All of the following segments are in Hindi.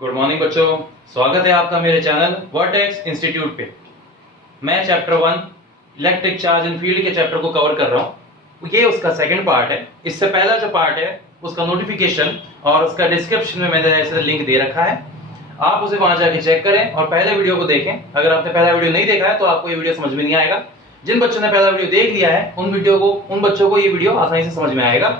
गुड मॉर्निंग बच्चों, स्वागत है आपका मेरे चैनल वर्टेक्स इंस्टीट्यूट पे। मैं chapter 1 electric charge and field के चैप्टर को कवर कर रहा हूँ। ये उसका सेकंड पार्ट है। इससे पहला जो पार्ट है उसका नोटिफिकेशन और उसका डिस्क्रिप्शन में मैंने ऐसे लिंक दे रखा है, आप उसे वहां जाके चेक करें और पहले वीडियो को देखें। अगर आपने पहला वीडियो नहीं देखा है तो आपको ये वीडियो समझ में नहीं आएगा। जिन बच्चों ने पहला वीडियो देख लिया है उन बच्चों को ये वीडियो आसानी से समझ में आएगा।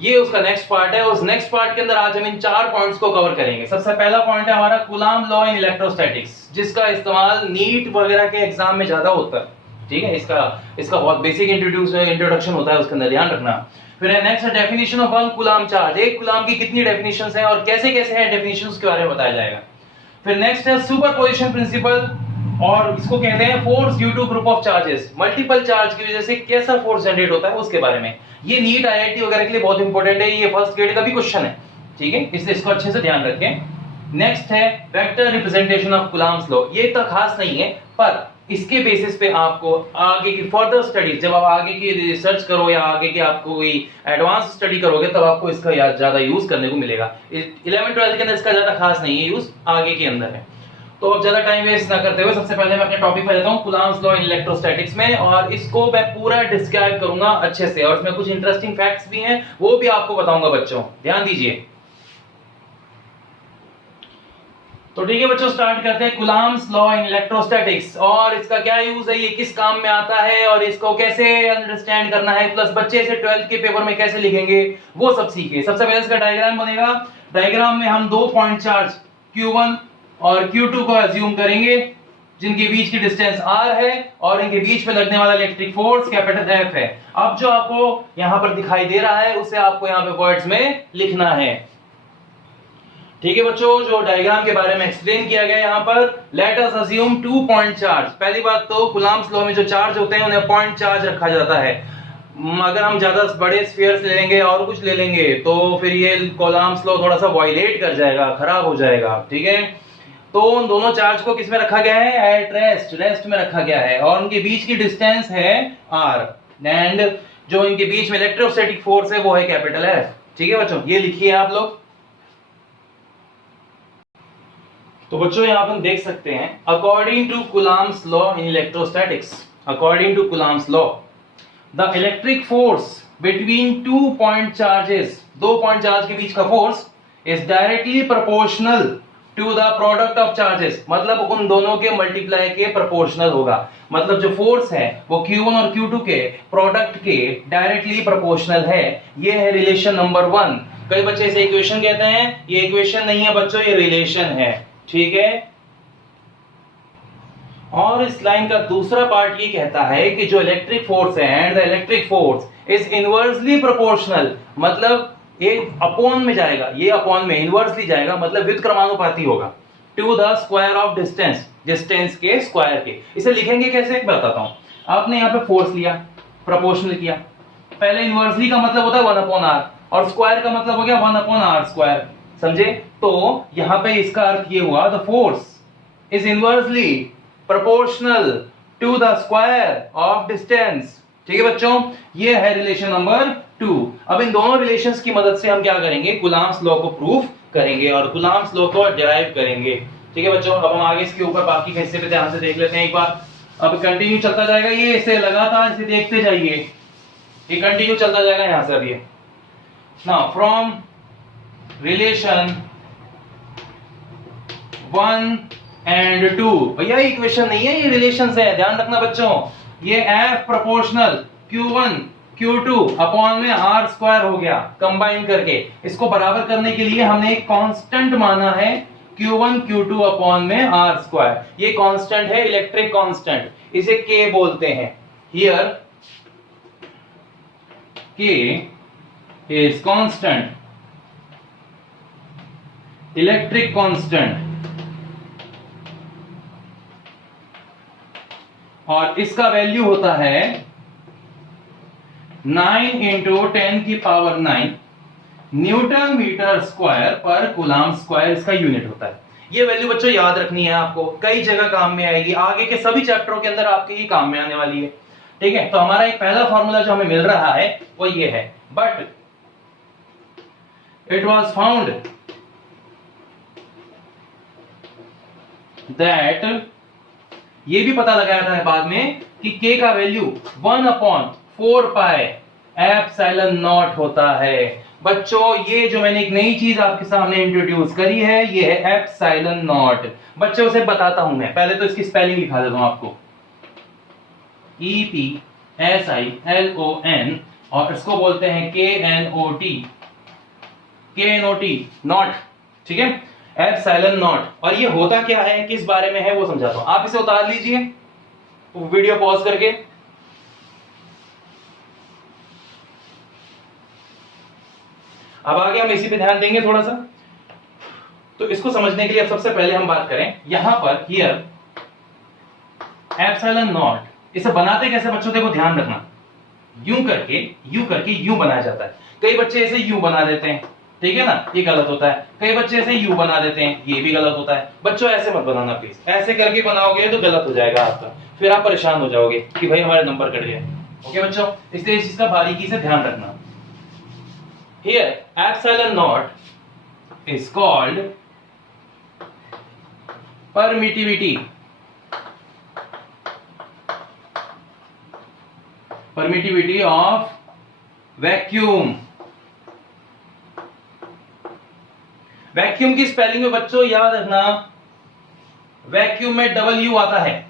ये उसका नेक्स्ट पार्ट है। उस नेक्स्ट पार्ट के अंदर आज हम इन 4 पॉइंट्स को कवर करेंगे। सबसे पहला पॉइंट है हमारा कूलाम लॉ इन इलेक्ट्रोस्टैटिक्स, जिसका इस्तेमाल नीट वगैरह के एग्जाम में ज्यादा होता है। ठीक है, इसका बहुत बेसिक इंट्रोडक्शन होता है, उसके अंदर ध्यान रखना। फिर है next definition of one coulomb charge. एक कूलाम की कितनी डेफिनेशंस हैं और कैसे कैसे है डेफिनेशंस के बारे में बताया जाएगा। फिर नेक्स्ट है सुपरपोजिशन प्रिंसिपल, और इसको कहते हैं force due to group of charges. Multiple charge की वजह से कैसा फोर्स जनरेट होता है उसके बारे में। ये नीट आईआईटी वगैरह के लिए बहुत इंपॉर्टेंट है, ये फर्स्ट ग्रेड का भी क्वेश्चन है। ठीक है, इसलिए इसको अच्छे से ध्यान रखें। नेक्स्ट है vector representation of coulombs law. ये इतना खास नहीं है, पर इसके बेसिस पे आपको आगे की फर्दर स्टडीज, जब आप आगे की रिसर्च करो या आगे की आपको कोई एडवांस स्टडी करोगे तब आपको इसका ज्यादा यूज करने को मिलेगा। 11th 12th के अंदर इसका ज्यादा खास नहीं है यूज, आगे के अंदर है। तो अब ज्यादा टाइम वेस्ट ना करते हुए सबसे पहले मैं अपने टॉपिक पे जाता हूं, कूलाम्स लॉ इन इलेक्ट्रोस्टैटिक्स में, और इसको मैं पूरा डिस्क्राइब करूंगा अच्छे से, और इसमें कुछ इंटरेस्टिंग फैक्ट्स भी हैं वो भी आपको बताऊंगा। बच्चों ध्यान दीजिए। तो ठीक है बच्चों, स्टार्ट करते हैं कूलाम्स लॉ इन इलेक्ट्रोस्टैटिक्स, और इसका क्या यूज है, ये किस काम में आता है और इसको कैसे अंडरस्टैंड करना है, प्लस बच्चे इसे 12th के पेपर में कैसे लिखेंगे वो सब सीखिए। सबसे पहले इसका डायग्राम बनेगा। डायग्राम में हम 2 पॉइंट चार्ज Q1 और Q2 को अज्यूम करेंगे, जिनके बीच की डिस्टेंस R है और इनके बीच में लगने वाला इलेक्ट्रिक फोर्स कैपिटल F है। अब जो आपको यहां पर दिखाई दे रहा है उसे आपको यहां पे वर्ड्स में लिखना है। ठीक है बच्चों, जो डायग्राम के बारे में एक्सप्लेन किया गया यहां पर, let us assume 2 point charge. पहली बात तो कूलाम्स लॉ में जो चार्ज होते हैं उन्हें पॉइंट चार्ज रखा जाता है। अगर हम ज्यादा बड़े स्फीयर्स ले लेंगे और कुछ ले लेंगे तो फिर ये कूलाम्स लॉ थोड़ा सा वायलेट कर जाएगा, खराब हो जाएगा। ठीक है, तो उन दोनों चार्ज को किस में रखा गया है, एट रेस्ट में रखा गया है, और उनके बीच की डिस्टेंस है r, एंड जो इनके बीच में इलेक्ट्रोस्टैटिक फोर्स है वो है कैपिटल F। ठीक है बच्चों, ये लिखिए आप लोग। तो बच्चों यहां पर देख सकते हैं, according to Coulomb's law in electrostatics, according to Coulomb's law, the electric force between 2 point charges, 2 point charge के बीच का force, is directly proportional to the product of charges. मतलब उन दोनों के मल्टीप्लाई के प्रोपोर्शनल होगा। मतलब जो फोर्स है वो Q1 और Q2 के प्रोडक्ट के डायरेक्टली प्रोपोर्शनल है। ये है रिलेशन नंबर 1। कई बच्चे इसे इक्वेशन कहते हैं, ये इक्वेशन नहीं है बच्चों, ये रिलेशन है। ठीक है, और इस लाइन का दूसरा पार्ट ये कहता है कि जो इलेक्ट्रिक फोर्स है and the electric force is inversely proportional, मतलब एक अपॉन में जाएगा, ये अपॉन में इनवर्सली जाएगा, मतलब व्युत्क्रमानुपाती होगा, to the square of distance के स्क्वायर के। इसे लिखेंगे कैसे बताता हूं। आपने यहां पे फोर्स लिया, प्रोपोर्शनल किया, पहले इनवर्सली का मतलब होता है 1/r और स्क्वायर का मतलब हो गया 1/r²। समझे? तो यहां पे इसका अर्थ ये हुआ, the force is inversely proportional to the square of distance. ठीक है बच्चों, ये है रिलेशन नंबर 2। अब इन दोनों रिलेशंस की मदद से हम क्या करेंगे, कूलाम्स लॉ को प्रूव करेंगे और कूलाम्स लॉ को डिराइव करेंगे। ठीक है बच्चों, अब हम आगे इसके ऊपर बाकी के हिस्से पे ध्यान से देख लेते हैं एक बार। अब कंटिन्यू चलता जाएगा, ये इसे लगातार इसे देखते जाइए, ये कंटिन्यू चलता जाएगा यहां से। अब ये नाउ फ्रॉम रिलेशन 1 एंड 2, भैया इक्वेशन नहीं है, ये रिलेशंस है, ध्यान रखना बच्चों। ये F proportional Q1 Q2 upon में r² हो गया कंबाइन करके। इसको बराबर करने के लिए हमने एक कांस्टेंट माना है Q1 Q2 अपॉन में r²। ये कांस्टेंट है, इलेक्ट्रिक कांस्टेंट, इसे K बोलते हैं। Here K is constant, electric constant, और इसका वैल्यू होता है 9 × 10⁹ न्यूटन मीटर स्क्वायर पर कूलाम स्क्वायर, इसका यूनिट होता है। ये वैल्यू बच्चों याद रखनी है आपको, कई जगह काम में आएगी, आगे के सभी चैप्टरों के अंदर आपके ये काम में आने वाली है। ठीक है, तो हमारा एक पहला फॉर्मूला जो हमें मिल रहा है वो ये है, but it was found that ये भी पता लगाया था बाद में कि k का वैल्यू 1/4 पाई एप्सिलॉन नॉट होता है। बच्चों ये जो मैंने एक नई चीज आपके सामने इंट्रोड्यूस करी है ये है एप्सिलॉन नॉट। बच्चों से बताता हूं मैं, पहले तो इसकी स्पेलिंग लिखा देता हूं आपको, EPSILON और इसको बोलते हैं KNOT नॉट, ठीक है, एप्सिलॉन नॉट। और ये होता क्या है, किस बारे में है वो समझाता हूं। आप इसे उतार लीजिए वीडियो पॉज करके। अब आगे हम इसी पे ध्यान देंगे थोड़ा सा। तो इसको समझने के लिए अब सबसे पहले हम बात करें यहां पर हियर एप्सिलॉन नॉट, इसे बनाते कैसे बच्चों, देखो ध्यान रखना, यूं करके यूं बनाया जाता है। कई बच्चे ऐसे यूं बना देते हैं, ठीक है ना, ये गलत होता है। कई बच्चे ऐसे यूं बना देते हैं, ये भी गलत होता है। बच्चों ऐसे मत बनाना प्लीज, ऐसे करके बनाओगे तो गलत हो जाएगा आपका, फिर आप परेशान हो जाओगे कि भाई हमारे नंबर कट गए। ओके बच्चों, इसलिए इस चीज का बारीकी से ध्यान रखना। Here epsilon not is called permittivity of vacuum. Vacuum की स्पेलिंग में बच्चों याद रखना, वैक्यूम में डबल आता है।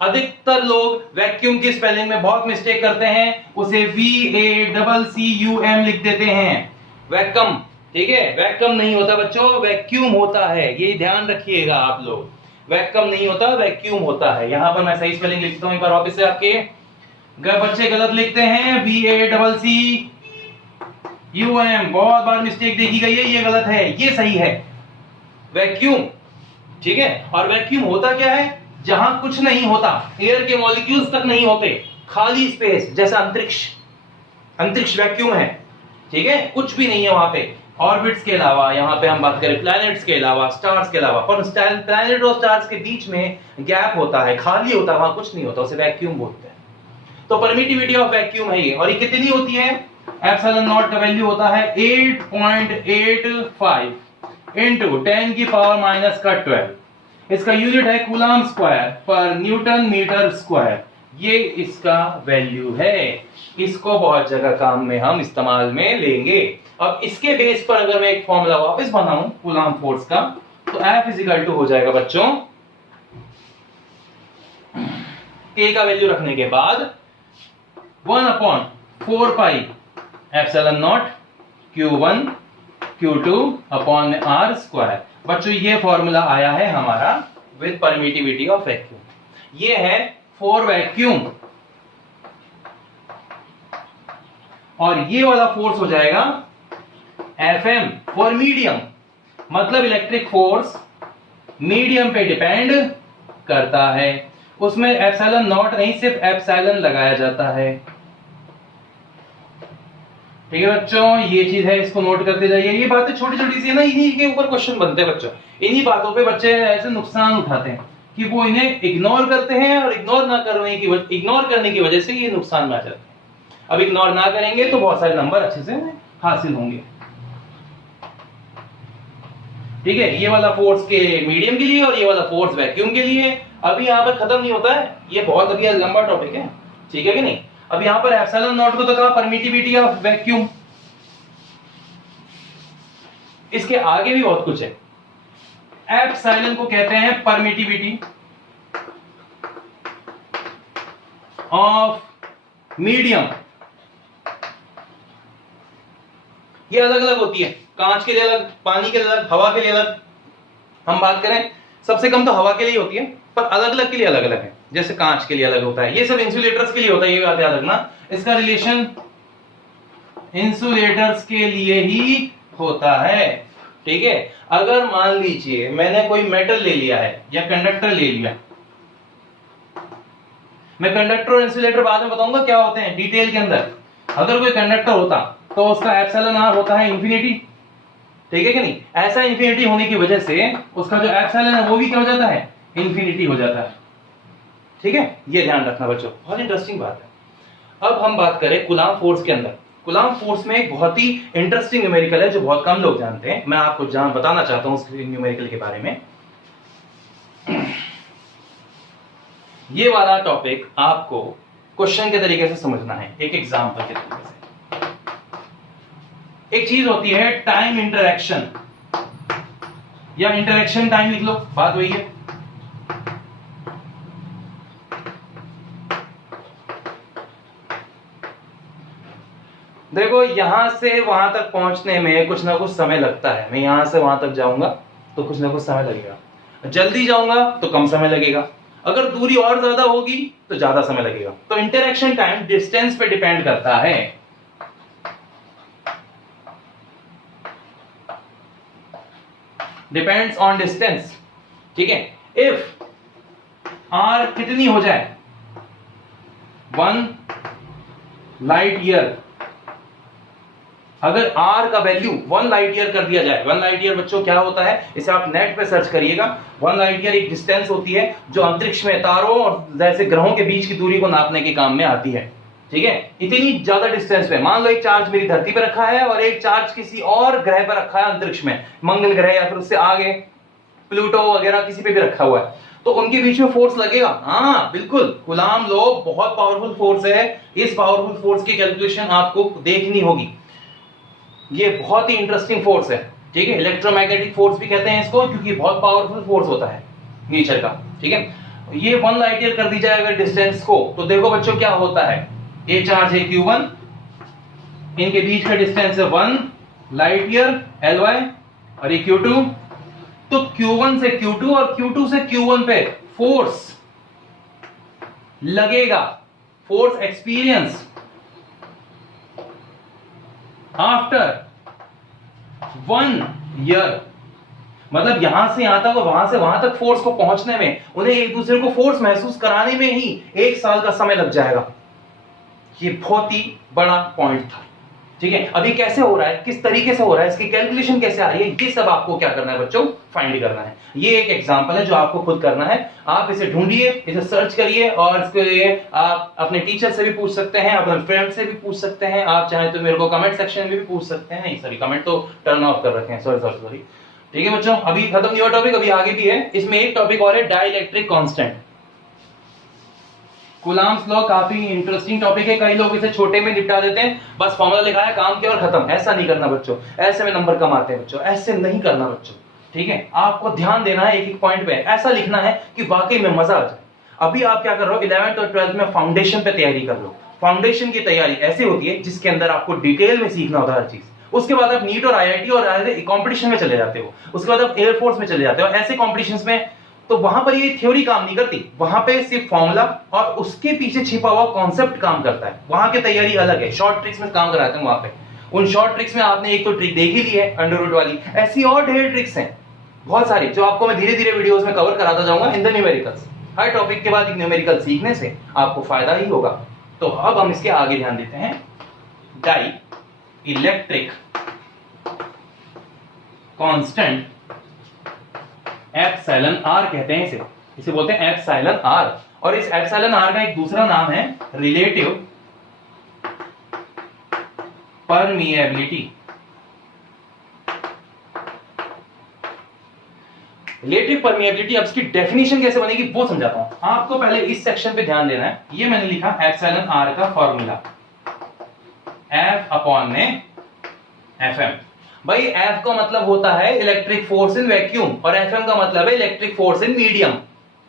अधिकतर लोग वैक्यूम की स्पेलिंग में बहुत मिस्टेक करते हैं, उसे VACCUM लिख देते हैं, वैक्यूम, ठीक है। वैक्यूम नहीं होता बच्चों, वैक्यूम होता है, ये ध्यान रखिएगा आप लोग। वैक्यूम नहीं होता, वैक्यूम होता है। यहां पर मैं सही स्पेलिंग लिखता हूं एक बार वापस से, आपके बच्चे गलत लिखते हैं, VACCUM, बहुत बार मिस्टेक देखी गई है, ये गलत है, ये सही है, वैक्यूम, ठीक है। और वैक्यूम होता क्या है, जहां कुछ नहीं होता, एयर के मॉलिक्यूल्स तक नहीं होते, खाली स्पेस, जैसा अंतरिक्ष वैक्यूम है, ठीक है, कुछ भी नहीं है वहां पे। ऑर्बिट्स के अलावा, यहां पे हम बात करें प्लैनेट्स के अलावा, स्टार्स के अलावा, पर प्लैनेट और स्टार्स के बीच में गैप होता है, खाली होता है, वहां कुछ नहीं होता, उसे वैक्यूम बोलते हैं। तो परमिटिविटी ऑफ वैक्यूम है ये, और ये कितनी होती है, एप्सिलॉन नॉट का वैल्यू होता है 8.85 into 10⁻⁻12। इसका यूनिट है कूलम्ब स्क्वायर पर न्यूटन मीटर स्क्वायर, ये इसका वैल्यू है। इसको बहुत जगह काम में हम इस्तेमाल में लेंगे। अब इसके बेस पर अगर मैं एक फॉर्मूला वापस बनाऊं कूलम्ब फोर्स का, तो F = हो जाएगा बच्चों, K का वैल्यू रखने के बाद 1/4 pi epsilon not Q1 Q2 upon R square. बच्चों ये फॉर्मूला आया है हमारा विद परमिटिविटी ऑफ वैक्यूम, ये है फॉर वैक्यूम, और ये वाला फोर्स हो जाएगा FM फॉर मीडियम, मतलब इलेक्ट्रिक फोर्स मीडियम पे डिपेंड करता है, उसमें एप्सिलॉन नॉट नहीं, सिर्फ एप्सिलॉन लगाया जाता है, ठीक है बच्चों। ये चीज है, इसको नोट करते जाइए। ये बातें छोटी छोटी सी है ना, इन्हीं के ऊपर क्वेश्चन बनते हैं बच्चों, इन्हीं बातों पे बच्चे ऐसे नुकसान उठाते हैं कि वो इन्हें इग्नोर करते हैं, और इग्नोर करने की वजह से ये नुकसान में आ जाते हैं। अब इग्नोर ना करेंगे तो बहुत सारे नंबर अच्छे से हासिल होंगे, ठीक है। ये वाला फोर्स के मीडियम के लिए और ये वाला फोर्स वैक्यूम के लिए। अभी यहाँ पर खत्म नहीं होता है, ये बहुत अभी लंबा टॉपिक है, ठीक है कि नहीं। अब यहां पर एप्सिलॉन नॉट को तो कहा परमिटिविटी ऑफ वैक्यूम, इसके आगे भी बहुत कुछ है। एप्सिलॉन को कहते हैं परमिटिविटी ऑफ मीडियम। ये अलग अलग होती है, कांच के लिए अलग, पानी के लिए अलग, हवा के लिए अलग। हम बात करें सबसे कम तो हवा के लिए होती है, पर अलग अलग के लिए अलग अलग है। जैसे कांच के लिए अलग होता है, ये सब इंसुलेटर्स के लिए होता है, ये बात याद रखना। इसका रिलेशन इंसुलेटर्स के लिए ही होता है, ठीक है। अगर मान लीजिए मैंने कोई मेटल ले लिया है या कंडक्टर ले लिया, मैं कंडक्टर और इंसुलेटर बाद में बताऊंगा क्या होते हैं डिटेल के अंदर। अगर कोई कंडक्टर होता तो उसका एप्सिलॉन आर होता है इंफिनिटी, ठीक है कि नहीं। ऐसा इंफिनिटी होने की वजह से उसका जो एप्सिलॉन है वो भी क्या हो जाता है, इंफिनिटी हो जाता है, ठीक है। ये ध्यान रखना बच्चों, बहुत इंटरेस्टिंग बात है। अब हम बात करें कूलम्ब फोर्स के अंदर। कूलम्ब फोर्स में एक बहुत ही इंटरेस्टिंग न्यूमेरिकल है जो बहुत कम लोग जानते हैं, मैं आपको बताना चाहता हूं उस न्यूमेरिकल के बारे में। ये वाला टॉपिक आपको क्वेश्चन के तरीके से समझना है, एक एग्जांपल के तरीके से। एक चीज होती है टाइम इंटरैक्शन, या इंटरैक्शन टाइम लिख लो, बात वही है। देखो यहां से वहां तक पहुंचने में कुछ ना कुछ समय लगता है। मैं यहां से वहां तक जाऊंगा तो कुछ ना कुछ समय लगेगा, जल्दी जाऊंगा तो कम समय लगेगा, अगर दूरी और ज्यादा होगी तो ज्यादा समय लगेगा। तो इंटरैक्शन टाइम डिस्टेंस पे डिपेंड करता है। डिपेंड्स ऑन डिस्टेंस, ठीक है। इफ आर कितनी हो जाए, 1 लाइट ईयर, अगर r का वैल्यू 1 लाइट ईयर कर दिया जाए। 1 लाइट ईयर बच्चों क्या होता है, इसे आप नेट पे सर्च करिएगा। 1 लाइट ईयर एक डिस्टेंस होती है जो अंतरिक्ष में तारों और जैसे ग्रहों के बीच की दूरी को नापने के काम में आती है, ठीक है। इतनी ज्यादा डिस्टेंस पे, मान लो एक चार्ज मेरी धरती पर रखा है और एक चार्ज किसी और ग्रह पर रखा है अंतरिक्ष में, मंगल ग्रह या फिर उससे आगे प्लूटो वगैरह किसी पे भी रखा हुआ है, तो उनके बीच में फोर्स लगेगा। हाँ बिल्कुल, कूलाम लॉ बहुत पावरफुल फोर्स है। इस पावरफुल फोर्स की कैलकुलेशन आपको देखनी होगी। ये बहुत ही इंटरेस्टिंग फोर्स है, ठीक है। इलेक्ट्रोमैग्नेटिक फोर्स भी कहते हैं इसको, क्योंकि बहुत पावरफुल फोर्स होता है नेचर का, ठीक है। ये 1 लाइट ईयर कर दी जाए अगर डिस्टेंस को, तो देखो बच्चों क्या होता है, ये चार्ज है q1, इनके बीच का डिस्टेंस है 1 लाइट ईयर ly, और ये q2, तो q1 से q2 और q2 से q1 पे फोर्स लगेगा, फोर्स एक्सपीरियंस आफ्टर 1 ईयर। मतलब यहां से यहां तक और वहां से वहां तक फोर्स को पहुंचने में, उन्हें एक दूसरे को फोर्स महसूस कराने में ही 1 साल का समय लग जाएगा। ये बहुत ही बड़ा पॉइंट था, ठीक है। अभी कैसे हो रहा है, किस तरीके से हो रहा है, इसकी कैलकुलेशन कैसे आ रही है, ये सब आपको क्या करना है बच्चों, फाइंड करना है। ये एक एग्जांपल है जो आपको खुद करना है। आप इसे ढूंढिए, इसे सर्च करिए, और इसके लिए आप अपने टीचर से भी पूछ सकते हैं, अपने फ्रेंड से भी पूछ सकते हैं, आप चाहें तो मेरे को कमेंट सेक्शन में भी पूछ सकते हैं। नहीं सॉरी, कमेंट तो टर्न ऑफ कर रखे हैं, सॉरी। ठीक है बच्चों, अभी खत्म नहीं हुआ टॉपिक, अभी आगे भी है। इसमें एक टॉपिक और है, डाइलेक्ट्रिक कांस्टेंट। कूलाम्स लॉ काफी इंटरेस्टिंग टॉपिक है। कई लोग इसे छोटे में निपटा देते हैं, बस फॉर्मूला लिखा है, काम किया और खत्म। ऐसा नहीं करना बच्चों, ऐसे में नंबर कम आते हैं बच्चों, ऐसे नहीं करना बच्चों, ठीक है। आपको ध्यान देना है एक एक पॉइंट पे, ऐसा लिखना है कि वाकई में मजा आ जाए। अभी आप क्या कर रहे हो, 11th और 12th में फाउंडेशन पे तैयारी कर लो। फाउंडेशन की तैयारी ऐसी होती है जिसके अंदर आपको डिटेल में सीखना होता है हर चीज। उसके बाद आप नीट और आईआईटी और कंपटीशन में चले जाते हो, उसके बाद आप एयरफोर्स में चले जाते हो, ऐसे कॉम्पिटिशन्स में, तो वहां पर ये थ्योरी काम नहीं करती, वहां पे सिर्फ फॉर्मूला और उसके पीछे छिपा हुआ कॉन्सेप्ट काम करता है। वहां की तैयारी अलग है, शॉर्ट ट्रिक्स में काम कराते हैं वहां पे। उन शॉर्ट ट्रिक्स में आपने एक तो ट्रिक देख ही ली है अंडर रूट वाली, ऐसी और ढेर ट्रिक्स हैं बहुत सारी, जो आपको मैं धीरे धीरे वीडियोस में कवर कराता जाऊंगा in the numericals. Her topic के बाद एक न्यूमेरिकल सीखने से आपको फायदा ही होगा। तो अब हम इसके आगे ध्यान देते हैं। Dielectric constant epsilon R कहते हैं इसे बोलते हैं एप्सिलॉन आर। और इस एप्सिलॉन आर का एक दूसरा नाम है रिलेटिव परमिएबिलिटी। रिलेटिव परमिएबिलिटी, अब इसकी डेफिनेशन कैसे बनेगी वो समझाता हूं आपको। पहले इस सेक्शन पे ध्यान देना है। ये मैंने लिखा एप्सिलॉन आर का फॉर्मूला, एफ अपॉन में एफएम। भाई एफ का मतलब होता है इलेक्ट्रिक फोर्स इन वैक्यूम, और एफएम का मतलब है इलेक्ट्रिक फोर्स इन मीडियम,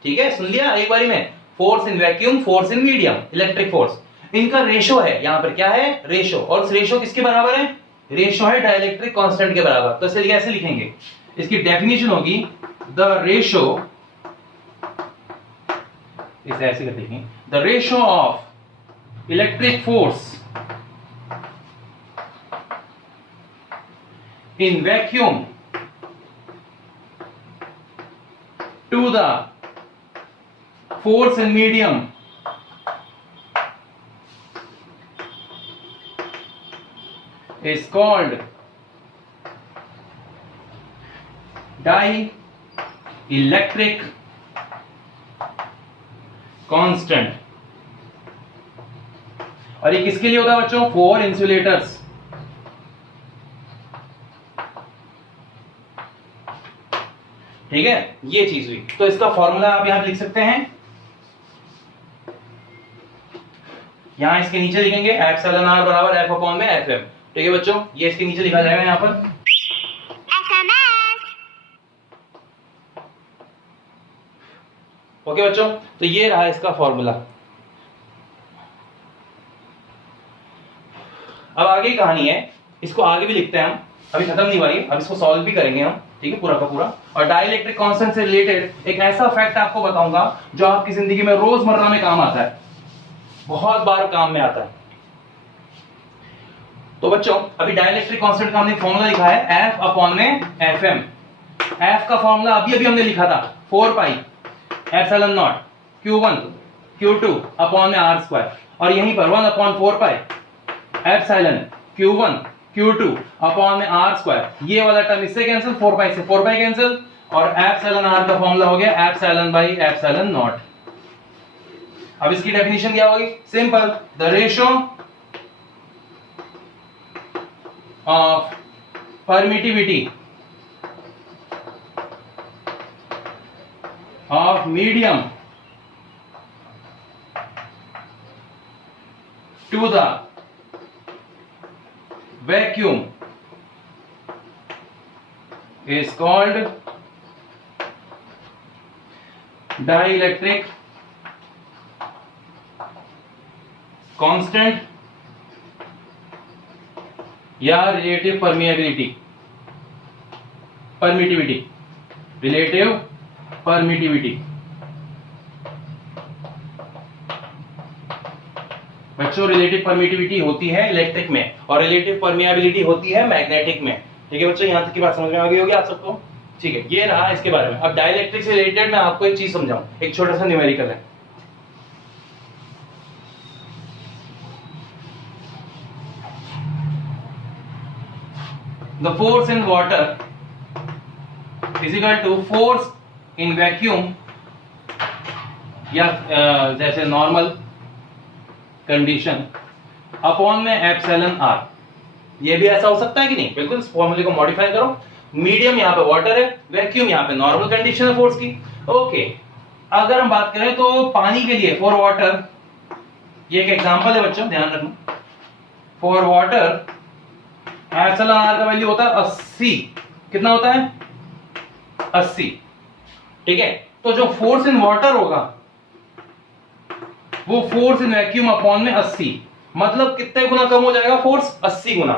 ठीक है। सुन लिया एक बारी में, force in vacuum, force in medium, electric force. इनका रेशो है, यहां पर क्या है, रेशो। और उस रेशो किसके बराबर है, रेशो है डाइलेक्ट्रिक कांस्टेंट के बराबर। तो इसे ऐसे लिखेंगे, इसकी डेफिनेशन होगी द रेशो, इसे ऐसे लिखेंगे, the ratio of electric force in vacuum to the force in medium is called dielectric constant। और ये किसके लिए होता है बच्चों, फॉर इंसुलेटर्स। ठीक है, ये चीज हुई। तो इसका फॉर्मूला आप यहां लिख सकते हैं, यहाँ इसके नीचे लिखेंगे एप्सिलॉन आर बराबर एफ अपॉन में एफ एम। ठीक है बच्चों, ये इसके नीचे लिखा जाएगा यहाँ पर ओके बच्चों। तो ये रहा इसका फॉर्मूला। अब आगे की कहानी है, इसको आगे भी लिखते हैं हम, अभी खत्म नहीं हुआ ये, अब इसको सॉल्व भी करेंगे हम, ठीक है, पूरा का पूरा। और डाइलेक्ट्रिक कांस्टेंट से रिलेटेड एक ऐसा फैक्ट आपको बताऊंगा जो आपकी जिंदगी में रोजमर्रा में काम आता है, बहुत बार काम में आता है। तो बच्चों अभी डाइलेक्ट्रिक कांस्टेंट का हमने फॉर्मूला लिखा है एफ अपॉन में एफ एम। एफ का फॉर्मूला अभी अभी हमने लिखा था 4 pi epsilon not Q1 Q2 upon में R स्क्वायर, और यहीं पर 1 upon 4 pi epsilon Q1 Q2 upon में R स्क्वायर। ये वाला टर्म इससे कैंसिल, 4 पाई से 4 पाई कैंसिल, और एप्सिलॉन R का फॉर्मूला हो गया एप्सिलॉन बाई एप्सिलॉन नॉट। अब इसकी डेफिनेशन क्या होगी, simple, the ratio of permittivity of medium to the vacuum is called dielectric constant या relative permeability permittivity relative permittivity. बच्चों रिलेटिव परमिटिविटी होती है इलेक्ट्रिक में और रिलेटिव परमिएबिलिटी होती है मैग्नेटिक में। ठीक है बच्चों, यहां तक की बात समझ में आ गई होगी आप सबको। ठीक है, ये रहा इसके बारे में। अब डाइलेक्ट्रिक से रिलेटेड मैं आपको एक चीज समझाऊं, एक छोटा सा न्यूमेरिकल है। The force in water is equal to force in vacuum या जैसे नॉर्मल कंडीशन अपॉन में एप्सिलॉन आर। ये भी ऐसा हो सकता है कि नहीं, बिल्कुल इस फॉर्मूले को मॉडिफाई करो। मीडियम यहाँ पे वाटर है, वैक्यूम यहाँ पे नॉर्मल कंडीशन है फोर्स की। ओके, अगर हम बात करें तो पानी के लिए फॉर वाटर, ये एक एग्जांपल है बच्चों, ध्यान रखना। फॉर वाटर एप्सिलॉन आर का वैल्यू होता है 80। कितना होता है, 80। ठीक है, तो जो फोर्स इन वाटर होगा वो फोर्स इन वैक्यूम अपॉन में 80, मतलब कितने गुना कम हो जाएगा फोर्स, 80 गुना।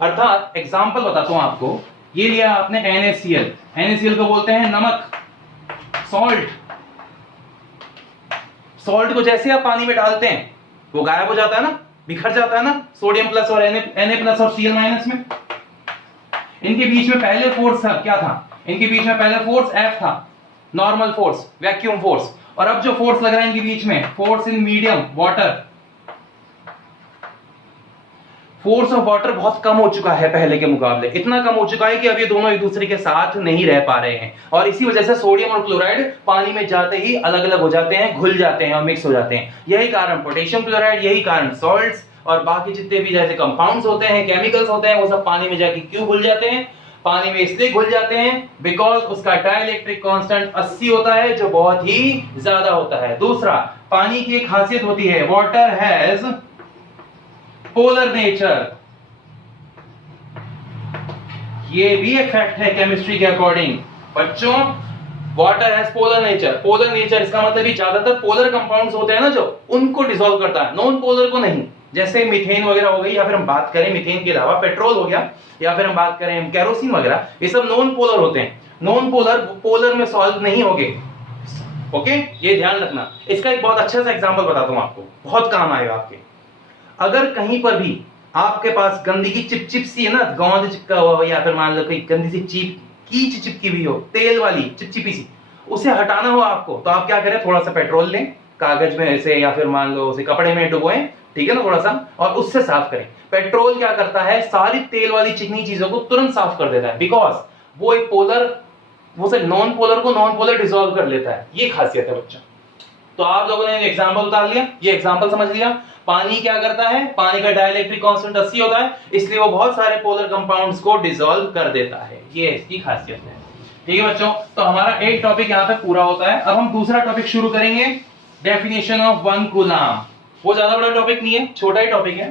अर्थात एग्जांपल बताता हूं आपको, ये लिया आपने NaCl, NaCl को बोलते हैं नमक, सॉल्ट। सॉल्ट को जैसे आप पानी में डालते हैं वो गायब हो जाता है ना, बिखर जाता है ना, सोडियम प्लस और Na प्लस और Cl माइनस में। इनके बीच में पहले फोर्स क्या था, इनके बीच में पहले फोर्स F था, नॉर्मल फोर्स, वैक्यूम फोर्स। और अब जो फोर्स लग रहा है इनके बीच में, force in medium water, force of water बहुत कम हो चुका है पहले के मुकाबले। इतना कम हो चुका है कि अब ये दोनों एक दूसरे के साथ नहीं रह पा रहे हैं, और इसी वजह से सोडियम और क्लोराइड पानी में जाते ही अलग अलग हो जाते हैं, घुल जाते हैं और मिक्स हो जाते हैं। यही कारण पोटेशियम क्लोराइड, यही कारण सॉल्ट्स और बाकी जितने भी जैसे कंपाउंड्स होते हैं, केमिकल्स होते हैं, वो सब पानी में जाके क्यों घुल जाते हैं। पानी में इसलिए घुल जाते हैं बिकॉज उसका डाइलेक्ट्रिक कांस्टेंट 80 होता है, जो बहुत ही ज्यादा होता है। दूसरा, पानी की एक खासियत होती है, वाटर हैज पोलर नेचर। ये भी एक फैक्ट है केमिस्ट्री के अकॉर्डिंग। बच्चों water has polar nature, polar nature इसका मतलब ज्यादातर पोलर कंपाउंड्स होते हैं ना जो, उनको डिसॉल्व करता है, नॉन पोलर को नहीं। जैसे मीथेन वगैरह हो गई, या फिर हम बात करें मीथेन के अलावा पेट्रोल हो गया, या फिर हम बात करें केरोसिन वगैरह, ये सब नॉन पोलर होते हैं। नॉन पोलर पोलर में सॉल्व नहीं होंगे। ओके, ये ध्यान रखना। इसका एक बहुत अच्छा सा एग्जांपल बताता हूं आपको, बहुत काम आएगा आपके। अगर कहीं पर भी आपके पास गंदगी चिपचिप सी है ना, गोंद चिपका हुआ हो, या फिर मान लो कोई गंदी सी कीच चिपकी हुई हो, तेल वाली चिपचिपी सी, उसे हटाना हो आपको, तो आप क्या करें, थोड़ा सा पेट्रोल लें, कागज में ऐसे, या फिर मान लो उसे कपड़े में डुबोएं, ठीक है ना, थोड़ा सा, और उससे साफ करें। पेट्रोल क्या करता है, सारी तेल वाली चिकनी चीजों को तुरंत साफ कर देता है, बिकॉज वो एक पोलर, वो से नॉन पोलर को नॉन पोलर डिसॉल्व कर लेता है। ये खासियत है बच्चा। तो आप लोगों ने एग्जांपल उतार लिया, ये एग्जांपल समझ लिया। पानी क्या करता है, पानी का डाइलेक्ट्रिक कांस्टेंट 80 होता है, इसलिए वो बहुत सारे पोलर कंपाउंड्स को डिसॉल्व कर देता है। ये इसकी खासियत है। ठीक है बच्चों, तो हमारा एक टॉपिक यहाँ पे पूरा होता है। अब हम दूसरा टॉपिक शुरू करेंगे, डेफिनेशन ऑफ 1 कूलम। वो ज्यादा बड़ा टॉपिक नहीं है, छोटा ही टॉपिक है।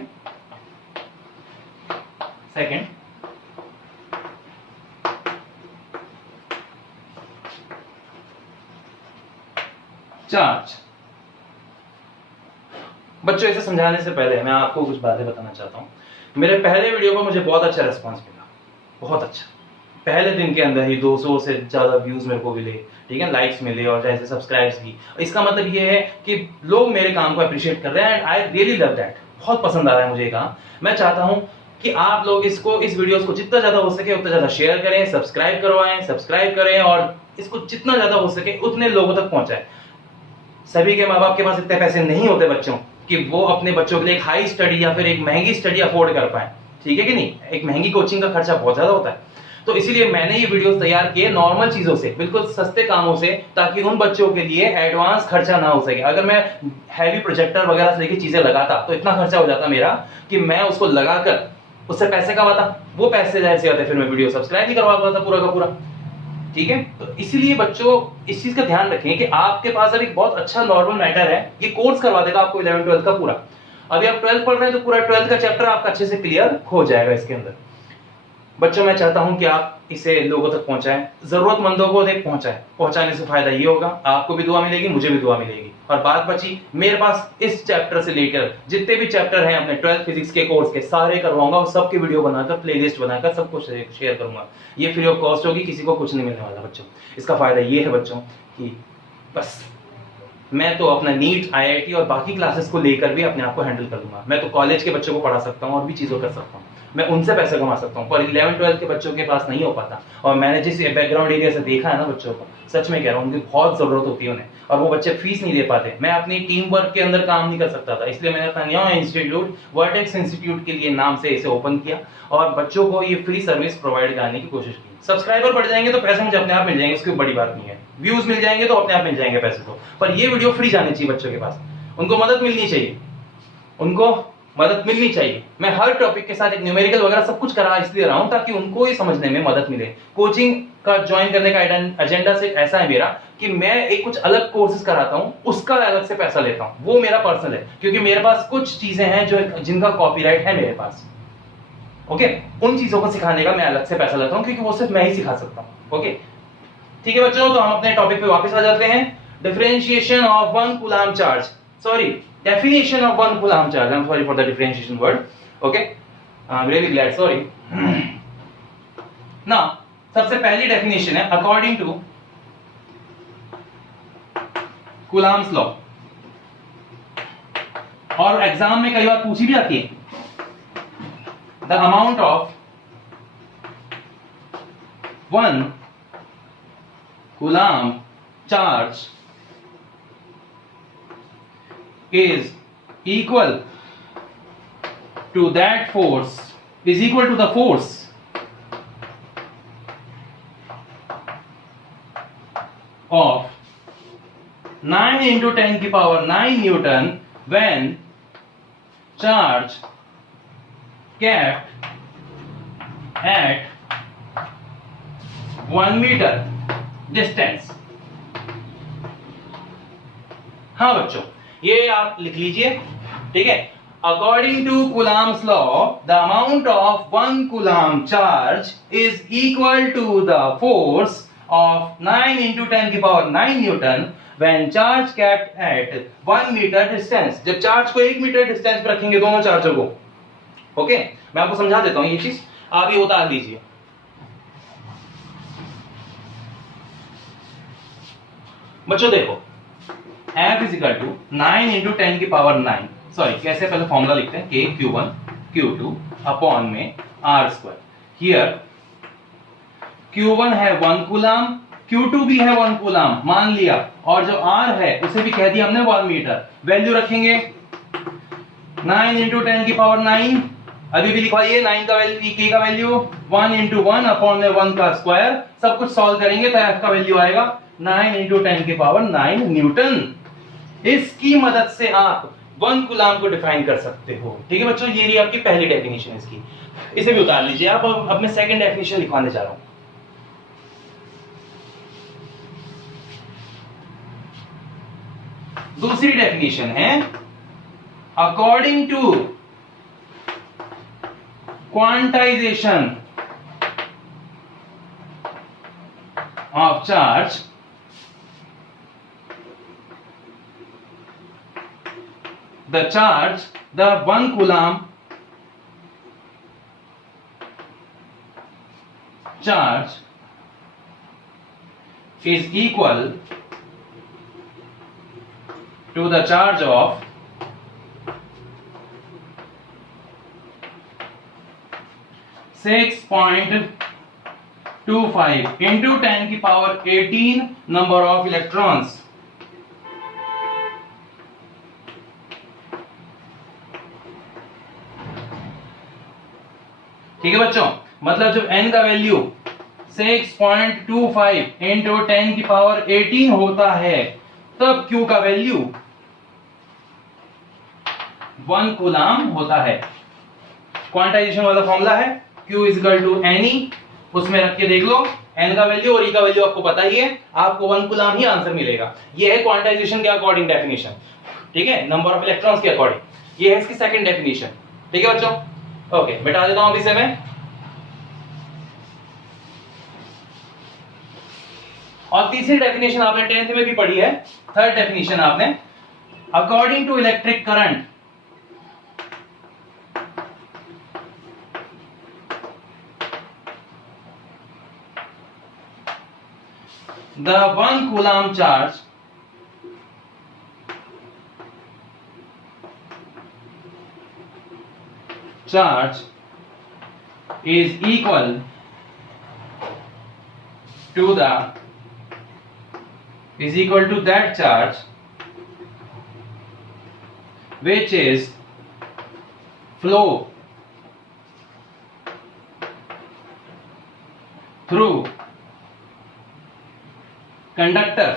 Second, charge. बच्चों इसे समझाने से पहले मैं आपको कुछ बातें बताना चाहता हूं। मेरे पहले वीडियो पर मुझे बहुत अच्छा रिस्पांस मिला, बहुत अच्छा। पहले दिन के अंदर ही 200 से ज्यादा व्यूज मेरे को मिले, ठीक है, लाइक्स मिले और जैसे सब्सक्राइब्स भी। इसका मतलब ये है कि लोग मेरे काम को अप्रिशिएट कर रहे हैं and I really love that. बहुत पसंद आ रहा है मुझे ये काम। मैं चाहता हूं कि आप लोग इस वीडियोस को जितना ज्यादा हो सके उतना ज्यादा शेयर करें, सब्सक्राइब करवाएं, सब्सक्राइब करें और इसको जितना ज्यादा हो सके उतने लोगों तक पहुंचाएं। सभी के माँ बाप के पास इतने पैसे नहीं होते बच्चों कि वो अपने बच्चों के लिए एक हाई स्टडी या फिर एक महंगी स्टडी अफोर्ड कर पाए, ठीक है कि नहीं। एक महंगी कोचिंग का खर्चा बहुत ज्यादा होता है। तो इसीलिए मैंने ये वीडियोस तैयार किए नॉर्मल चीजों से, बिल्कुल सस्ते कामों से, ताकि उन बच्चों के लिए एडवांस खर्चा ना हो सके। अगर मैं हैवी प्रोजेक्टर वगैरह से लेके चीजें लगाता तो इतना खर्चा हो जाता मेरा कि मैं उसको लगाकर उससे पैसे कमाता। वो पैसे जाहिर सी बात है फिर मैं वीडियो सब्सक्राइब नहीं करवा पाता पूरा का पूरा, ठीक है। तो इसीलिए बच्चों इस चीज का ध्यान रखें कि आपके पास अभी बहुत अच्छा नॉर्मल मैटर है, ये कोर्स करवा देगा आपको 11 12 का पूरा। अभी आप 12 पढ़ रहे हैं तो पूरा 12 का चैप्टर आपका अच्छे से क्लियर हो जाएगा इसके अंदर। बच्चों मैं चाहता हूं कि आप इसे लोगों तक पहुंचाएं, जरूरतमंदों को देख पहुंचाएं। पहुंचाने से फायदा ये होगा, आपको भी दुआ मिलेगी, मुझे भी दुआ मिलेगी। और बात बची, मेरे पास इस चैप्टर से लेकर जितने भी चैप्टर हैं अपने 12th फिजिक्स के कोर्स के सारे करवाऊंगा और सबके वीडियो बनाकर प्लेलिस्ट बनाकर सब कुछ शेयर करूंगा। ये फ्री ऑफ कॉस्ट होगी, किसी को कुछ नहीं मिलने वाला बच्चों। इसका फायदा ये है बच्चों कि बस मैं तो अपना नीट, आईआईटी और बाकी क्लासेस को लेकर भी अपने आप को हैंडल कर लूंगा। मैं तो कॉलेज के बच्चों को पढ़ा सकता हूँ और भी चीजों कर सकता हूँ, मैं उनसे पैसे कमा सकता हूँ, पर 11 12 के बच्चों के पास नहीं हो पाता। और मैंने जिस बैकग्राउंड एरिया से देखा है ना बच्चों को, सच में कह रहा हूँ, उनकी बहुत जरूरत होती है उन्हें, और वो बच्चे फीस नहीं दे पाते। मैं अपनी टीम वर्क के अंदर काम नहीं कर सकता था, इसलिए मैंने अपना नया इंस्टीट्यूट वर्टेक्स इंस्टीट्यूट के लिए नाम से इसे ओपन किया और बच्चों को ये फ्री सर्विस प्रोवाइड कराने की कोशिश की। सब्सक्राइबर बढ़ जाएंगे तो पैसे मुझे अपने आप मिल जाएंगे, इसकी बड़ी बात नहीं है। व्यूज मिल जाएंगे तो अपने आप मिल जाएंगे पैसे तो, पर ये वीडियो फ्री जानी चाहिए बच्चों के पास। उनको मदद मिलनी चाहिए, उनको मदद मिलनी चाहिए। मैं हर टॉपिक के साथ एक न्यूमेरिकल वगैरह सब कुछ करा इसलिए रहा हूं ताकि उनको ये समझने में मदद मिले। कोचिंग का ज्वाइन करने का एजेंडा सिर्फ ऐसा है मेरा कि मैं एक कुछ अलग कोर्सेज कराता हूं, उसका अलग से पैसा लेता हूं, वो मेरा पर्सनल है, क्योंकि मेरे पास कुछ चीजें हैं जो जिनका कॉपीराइट है मेरे पास। ओके, उन चीजों को सिखाने का मैं अलग से पैसा लेता हूं क्योंकि वो सिर्फ मैं ही सिखा सकता हूं। ओके, ठीक है बच्चों, तो हम अपने टॉपिक पे वापस आ जाते हैं। Differentiation of 1 coulomb charge, sorry, definition of 1 coulomb charge. I'm sorry for the differentiation word. Okay, I'm really glad. Sorry. Now, सबसे पहली डेफिनेशन है अकॉर्डिंग टू कूलम्स लॉ, और एग्जाम में कई बार पूछी भी आती है। The amount of 1 coulomb charge is equal to that force, is equal to the force of 9 into 10 की power 9 Newton when charge kept at 1 meter distance। हाँ बच्चों, ये आप लिख लीजिए, ठीक है। According to Coulomb's law, the amount of 1 coulomb charge is equal to the force of 9 into 10 की power 9 newton when charge kept at 1 metre distance. जब चार्ज को 1 मीटर डिस्टेंस पर रखेंगे दोनों चार्जों को। ओके, मैं आपको समझा देता हूं ये चीज, आप ये उतार लीजिए। बच्चों देखो, F is equal to 9 into 10 की पावर 9, सॉरी कैसे, पहले फॉर्मूला लिखते हैं, K Q1 Q2 अपॉन में R स्क्वायर। हियर Q1 है 1 कूलम्ब, Q2 भी है 1 कूलम्ब मान लिया, और जो R है उसे भी कह दिया हमने 1 मीटर। वैल्यू रखेंगे 9 into 10 की पावर 9, अभी भी लिखवाइए 9 का वैल्यू, K का वैल्यू 1 into 1 अपॉन में 1 का स्क्वायर। सब कुछ सॉल्व करेंगे तो F का वैल्यू आएगा 9 into 10 की पावर 9 न्यूटन। इसकी मदद से आप 1 कूलम्ब को डिफाइन कर सकते हो, ठीक है बच्चों। ये रही आपकी पहली डेफिनेशन इसकी, इसे भी उतार लीजिए आप। अब मैं सेकंड डेफिनेशन लिखवाने जा रहा हूं। दूसरी डेफिनेशन है according to quantization of charge, the 1 coulomb charge is equal to the charge of 6.25 into 10 की पावर 18 number of electrons। ठीक है बच्चों, मतलब जब n का वैल्यू 6.25 into 10 की पावर 18 होता है तब q का वैल्यू 1 कूलाम होता है। क्वांटाइजेशन वाला फॉर्मूला है q इक्वल टू ne, उसमें रख के देख लो n का वैल्यू और e का वैल्यू आपको पता ही है, आपको 1 कूलाम ही आंसर मिलेगा। ये है क्वांटाइजेशन के अकॉर्डिंग डेफिनेशन, ठीक है, नंबर ऑफ इलेक्ट्रॉन्स के अकॉर्डिंग। ये है इसकी सेकंड डेफिनेशन, ठीक है बच्चों। ओके, मिटा देता हूं अभी से मैं। और तीसरी डेफिनेशन आपने 10th में भी पढ़ी है, थर्ड डेफिनेशन आपने, according to electric current the 1 coulomb charge is equal to that charge which is flow through conductor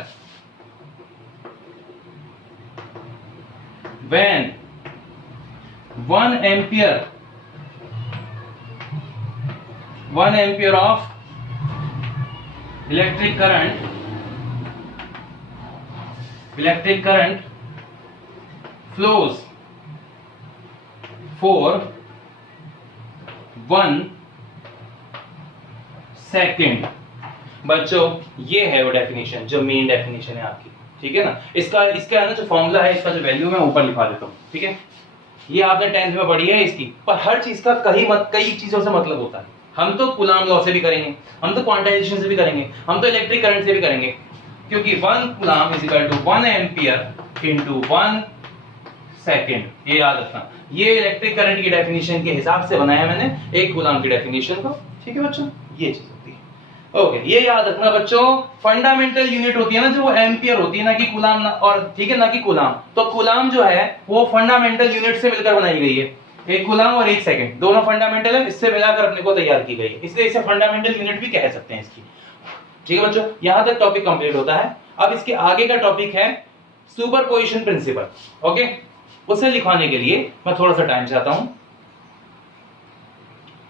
when 1 ampere of electric current flows for 1 second। बच्चों ये है वो डेफिनेशन जो मेन डेफिनेशन है आपकी, ठीक है ना। इसका ना जो फॉर्मूला है, इसका जो वैल्यू मैं ऊपर लिखा देता हूँ, ठीक है। ये आपने 10th में पढ़ी है इसकी, पर हर चीज का कई चीजों से मतलब होता है। हम तो कूलाम लॉ से भी करेंगे, हम तो क्वांटाइजेशन से भी करेंगे, हम तो इलेक्ट्रिक करंट से भी करेंगे, क्योंकि 1 coulomb is equal to 1 ampere into 1 second. ये याद रखना, ये इलेक्ट्रिक करंट की डेफिनेशन के हिसाब से बनाया मैंने 1 कूलाम की डेफिनेशन को, ठीक है बच्चों। ये चीज होती है, ओके। ये याद रखना बच्चों, फंडामेंटल यूनिट होती है ना जो, वो एम्पियर होती है ना कि कूलाम, और ठीक है ना कि कूलाम। तो कूलाम जो है वो फंडामेंटल यूनिट से मिलकर बनाई गई है। 1 कूलाम और 1 सेकंड दोनों फंडामेंटल है, इससे मिलाकर अपने को तैयार की गई है, इसलिए इसे फंडामेंटल यूनिट भी कह सकते हैं इसकी, ठीक है बच्चों। यहां तक टॉपिक कंप्लीट होता है। अब इसके आगे का टॉपिक है सुपरपोजिशन प्रिंसिपल, ओके। उसे लिखवाने के लिए मैं थोड़ा सा टाइम चाहता हूं,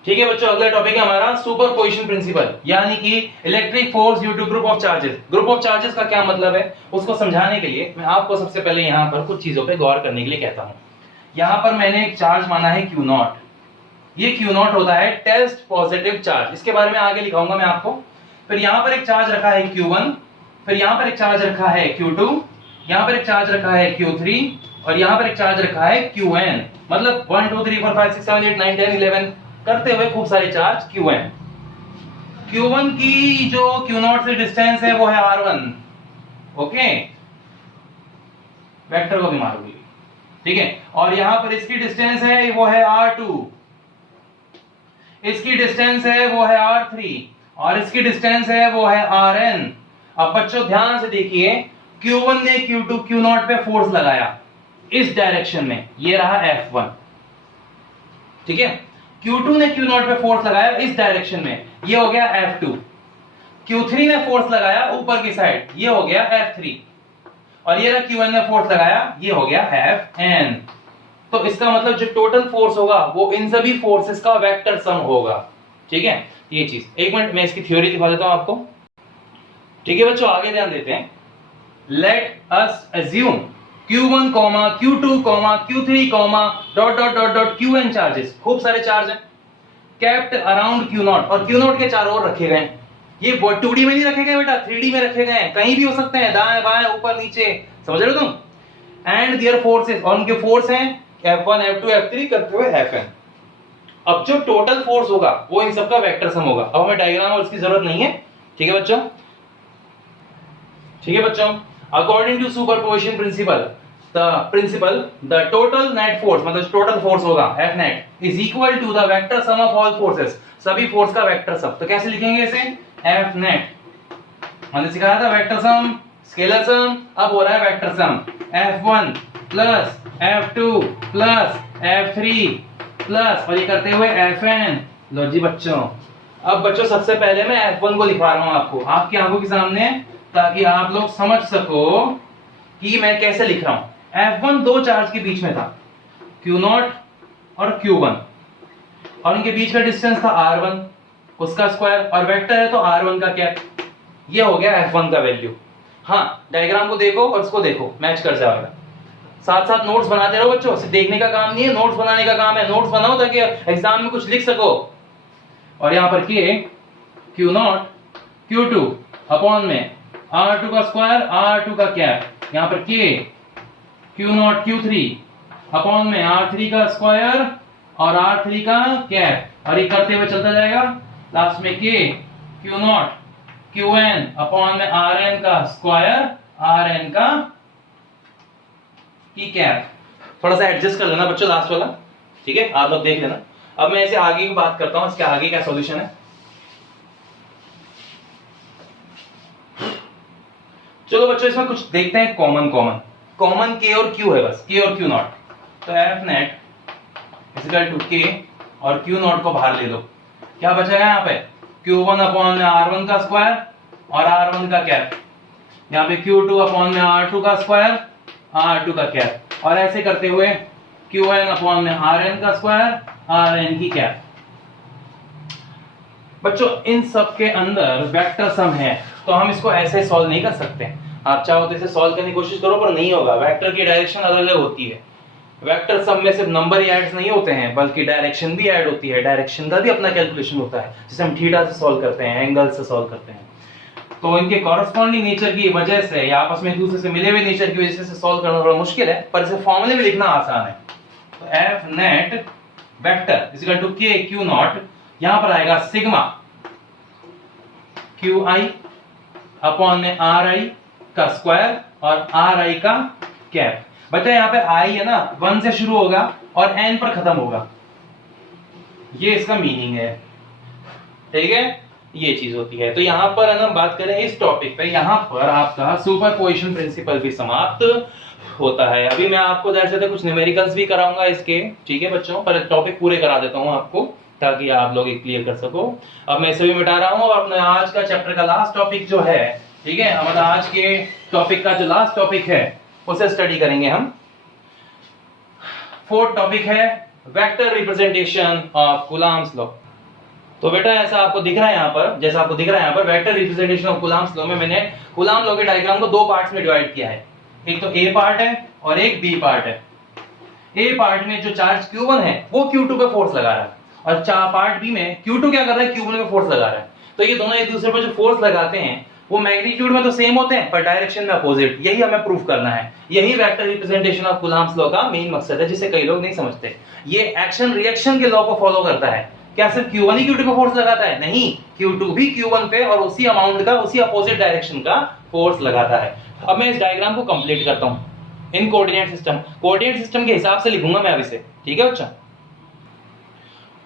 ठीक है बच्चों। अगला टॉपिक है हमारा सुपरपोजिशन प्रिंसिपल, यानी कि electric force due to group of charges. Group of charges का क्या मतलब है उसको समझाने के लिए मैं आपको सबसे पहले यहां पर कुछ चीजों पे गौर करने के लिए कहता हूं। यहां पर मैंने एक चार्ज माना है Q0। ये Q0 होता है टेस्ट पॉजिटिव चार्ज, इसके बारे में आगे लिखाऊंगा मैं आपको। फिर यहां पर एक चार्ज रखा है Q1, फिर यहां पर एक चार्ज रखा है Q2, यहां पर एक चार्ज रखा है Q3 और यहां पर एक चार्ज रखा है Qn। मतलब 1 2 3 4 5 6 7 8 9 10 11 करते हुए खूब सारे चार्ज Qn। Q1 की जो Q0 से डिस्टेंस है वो है R1, ओके। वेक्टर को भी मारोगे, ठीक है। और यहां पर इसकी डिस्टेंस है वो है R2, इसकी डिस्टेंस है वो है R3 और इसकी डिस्टेंस है वो है Rn। अब बच्चों ध्यान से देखिए, Q1 ने Q2 Q0 पे फोर्स लगाया इस डायरेक्शन में, ये रहा F1, ठीक है। Q2 ने Q0 पे फोर्स लगाया इस डायरेक्शन में, ये हो गया F2। Q3 ने फोर्स लगाया ऊपर की साइड, ये हो गया F3। और ये रहा Q1 ने फोर्स लगाया, ये हो गया Fn। तो इसका मतलब जो टोटल फोर्स होगा वो इन सभी फोर्सेस का वेक्टर सम होगा, ठीक है। ये चीज, एक मिनट मैं इसकी थ्योरी दिखा देता हूं आपको, ठीक है बच्चों। आगे ध्यान देते हैं। Let us assume Q1, Q2, Q3, dot dot dot dot Qn charges, खूब सारे चार्ज हैं kept around Q0, और Q0 के चारों ओर रखे गए। ये 2D में नहीं रखे गए बेटा, 3D में रखे गए हैं, कहीं भी हो सकते हैं, दाएं बाएं ऊपर नीचे, समझ रहे हो तुम। एंड देयर फोर्सेस, और उनके फोर्स हैं F1, F2, F3 करते हुए Fn। अब जो टोटल फोर्स होगा वो इन सबका वेक्टर सम होगा। अब हमें डायग्राम और इसकी जरूरत नहीं है, ठीक है बच्चों, ठीक है बच्चों। According to superposition principle, the total net force, मतलब टोटल फोर्स होगा F net is equal to the vector sum of all forces, सभी फोर्स का वेक्टर सम। तो कैसे लिखेंगे इसे, F net, हमने सिखाया था वेक्टर सम, स्केलर सम, अब हो रहा है vector sum. F1 plus F2 plus F3 plus, और ये करते हुए Fn। लो जी बच्चों, अब बच्चों सबसे पहले मैं F1 को लिखवा रहा हूं आपको, आपकी आंखों के सामने, ताकि आप लोग समझ सको कि मैं कैसे लिख रहा हूं। F1 दो चार्ज के बीच में था, Q0 और Q1, और उनके बीच का डिस्टेंस था R1, उसका स्क्वायर, और वेक्टर है तो R1 का कैप। ये हो गया F1 का वैल्यू। हाँ, डायग्राम को देखो और इसको देखो, मैच कर जाएगा। साथ साथ नोट्स बनाते रहो बच्चों, सिर्फ देखने का काम नहीं है, नोट्स बनाने का काम है। नोट्स बनाओ ताकि एग्जाम में कुछ लिख सको। और यहाँ पर Q0 Q2 अपॉन में R2 का स्क्वायर, R2 का कैप, यहाँ पर Q0 Q3 अपॉन में R3 का स्क्वायर और R3 का कैप, और ये करते हुए चलता जाएगा। लास्ट में Q0 Qn अपॉन में Rn का स्क्वायर, Rn का की कैप। थोड़ा सा एडजस्ट कर लेना बच्चों लास्ट वाला, ठीक है, आप लोग देख लेना। अब मैं इसे आगे की बात करता हूं, इसके आगे क्या सॉल्यूशन है। चलो बच्चों इसमें कुछ देखते हैं कॉमन K और Q है, बस K और Q0। तो F net equal to K और Q0 को बाहर ले लो, क्या बचेगा यहाँ पे, Q1 अपॉन में R1 का स्क्वायर और R1 का कैप, यहाँ पे Q2 अपॉन में R2 का स्क्वायर, R2 का कैप, और ऐसे करते हुए Qn अपॉन में Rn का स्क्वायर, Rn की कैप। बच्चों इन सब के अंदर वेक्टर सम है, तो हम इसको ऐसे सॉल्व नहीं कर सकते। आप चाहो तो इसे सॉल्व करने की कोशिश करो, पर नहीं होगा। वेक्टर की डायरेक्शन अलग अलग होती है। वेक्टर सम में सिर्फ नंबर ही ऐड नहीं होते हैं, बल्कि डायरेक्शन भी ऐड होती है। डायरेक्शन का भी अपना कैलकुलेशन होता है, जिसे हम थीटा से सॉल्व करते हैं, एंगल से सॉल्व करते हैं। तो इनके कॉरेस्पॉन्डिंग नेचर की वजह से, या आपस में एक दूसरे से मिले हुए नेचर की वजह से सॉल्व करना थोड़ा मुश्किल है, पर इसे फॉर्मूले में लिखना आसान है। तो F net vector is equal to K Q0, यहां पर आएगा सिग्मा Qi अपॉन में Ri का स्क्वायर और Ri का कैप। बच्चा यहाँ पे I है ना, 1 से शुरू होगा और N पर खत्म होगा, ये इसका मीनिंग है, ठीक है, ये चीज होती है। तो यहाँ पर हम बात करें इस टॉपिक पे, यहाँ पर आपका सुपरपोजिशन प्रिंसिपल भी समाप्त होता है। अभी मैं आपको जैसे कुछ न्यूमेरिकल्स भी कराऊंगा इसके, ठीक है बच्चों, पर टॉपिक पूरे करा देता हूँ आपको, ताकि आप लोग क्लियर कर सको। अब मैं इसे भी मिटा रहा हूँ, और अपने आज का चैप्टर का लास्ट टॉपिक जो है, ठीक है, हमारा आज के टॉपिक का जो लास्ट टॉपिक है उसे स्टडी करेंगे हम। फोर्थ टॉपिक है vector representation of Coulomb's law. तो बेटा ऐसा आपको दिख रहा है यहाँ पर, जैसा आपको दिख रहा है यहाँ पर, vector representation of Coulomb's law में मैंने कूलम्ब लॉ के डायग्राम को दो पार्ट्स में डिवाइड किया है। एक तो ए पार्ट है और एक बी पार्ट है। ए पार्ट में जो चार्ज Q1 है वो Q2 पे फोर्स लगा रहा है, और पार्ट बी में Q2 क्या कर रहा है, Q1 पे फोर्स लगा रहा है। तो ये दोनों एक दूसरे पर जो फोर्स लगाते हैं वो मैग्नीट्यूड में तो सेम होते हैं, पर डायरेक्शन में अपोजिट। यही हमें प्रूफ करना है। यही vector representation of Coulomb's law का मेन मकसद है, जिसे कई लोग नहीं समझते। ये एक्शन रिएक्शन के लॉ को फॉलो करता है। क्या सिर्फ Q1 ही Q2 पे फोर्स लगाता है? नहीं, Q2 भी Q1 पे और उसी अमाउंट का, उसी अपोजिट डायरेक्शन का फोर्स लगाता है। अब मैं इस डायग्राम को कंप्लीट करता हूं इन कोऑर्डिनेट सिस्टम के हिसाब से लिखूंगा मैं अब इसे, ठीक है बच्चा,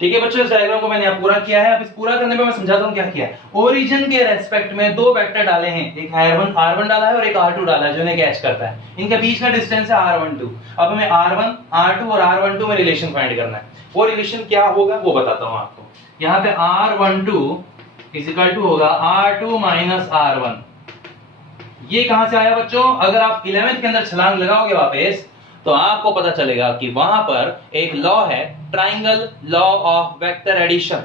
ठीक है बच्चों। इस डायग्राम को मैंने पूरा किया है। अब इस पूरा करने पे मैं समझाता हूं क्या किया है। ओरिजिन के रेस्पेक्ट में दो वेक्टर डाले हैं, एक R1 डाला है और एक R2 डाला है, जो इन्हें कैच करता है। इनके बीच का डिस्टेंस है R12। अब हमें R1, R2 और R12 में रिलेशन फाइंड करना है। वो रिलेशन क्या होगा वो बताता हूं आपको। यहाँ पे R12 इज इक्वल टू होगा R2 माइनस R1। ये कहां से आया बच्चों? अगर आप 11th के अंदर छलांग लगाओगे वापस, तो आपको पता चलेगा कि वहां पर एक लॉ है, triangle law of vector addition.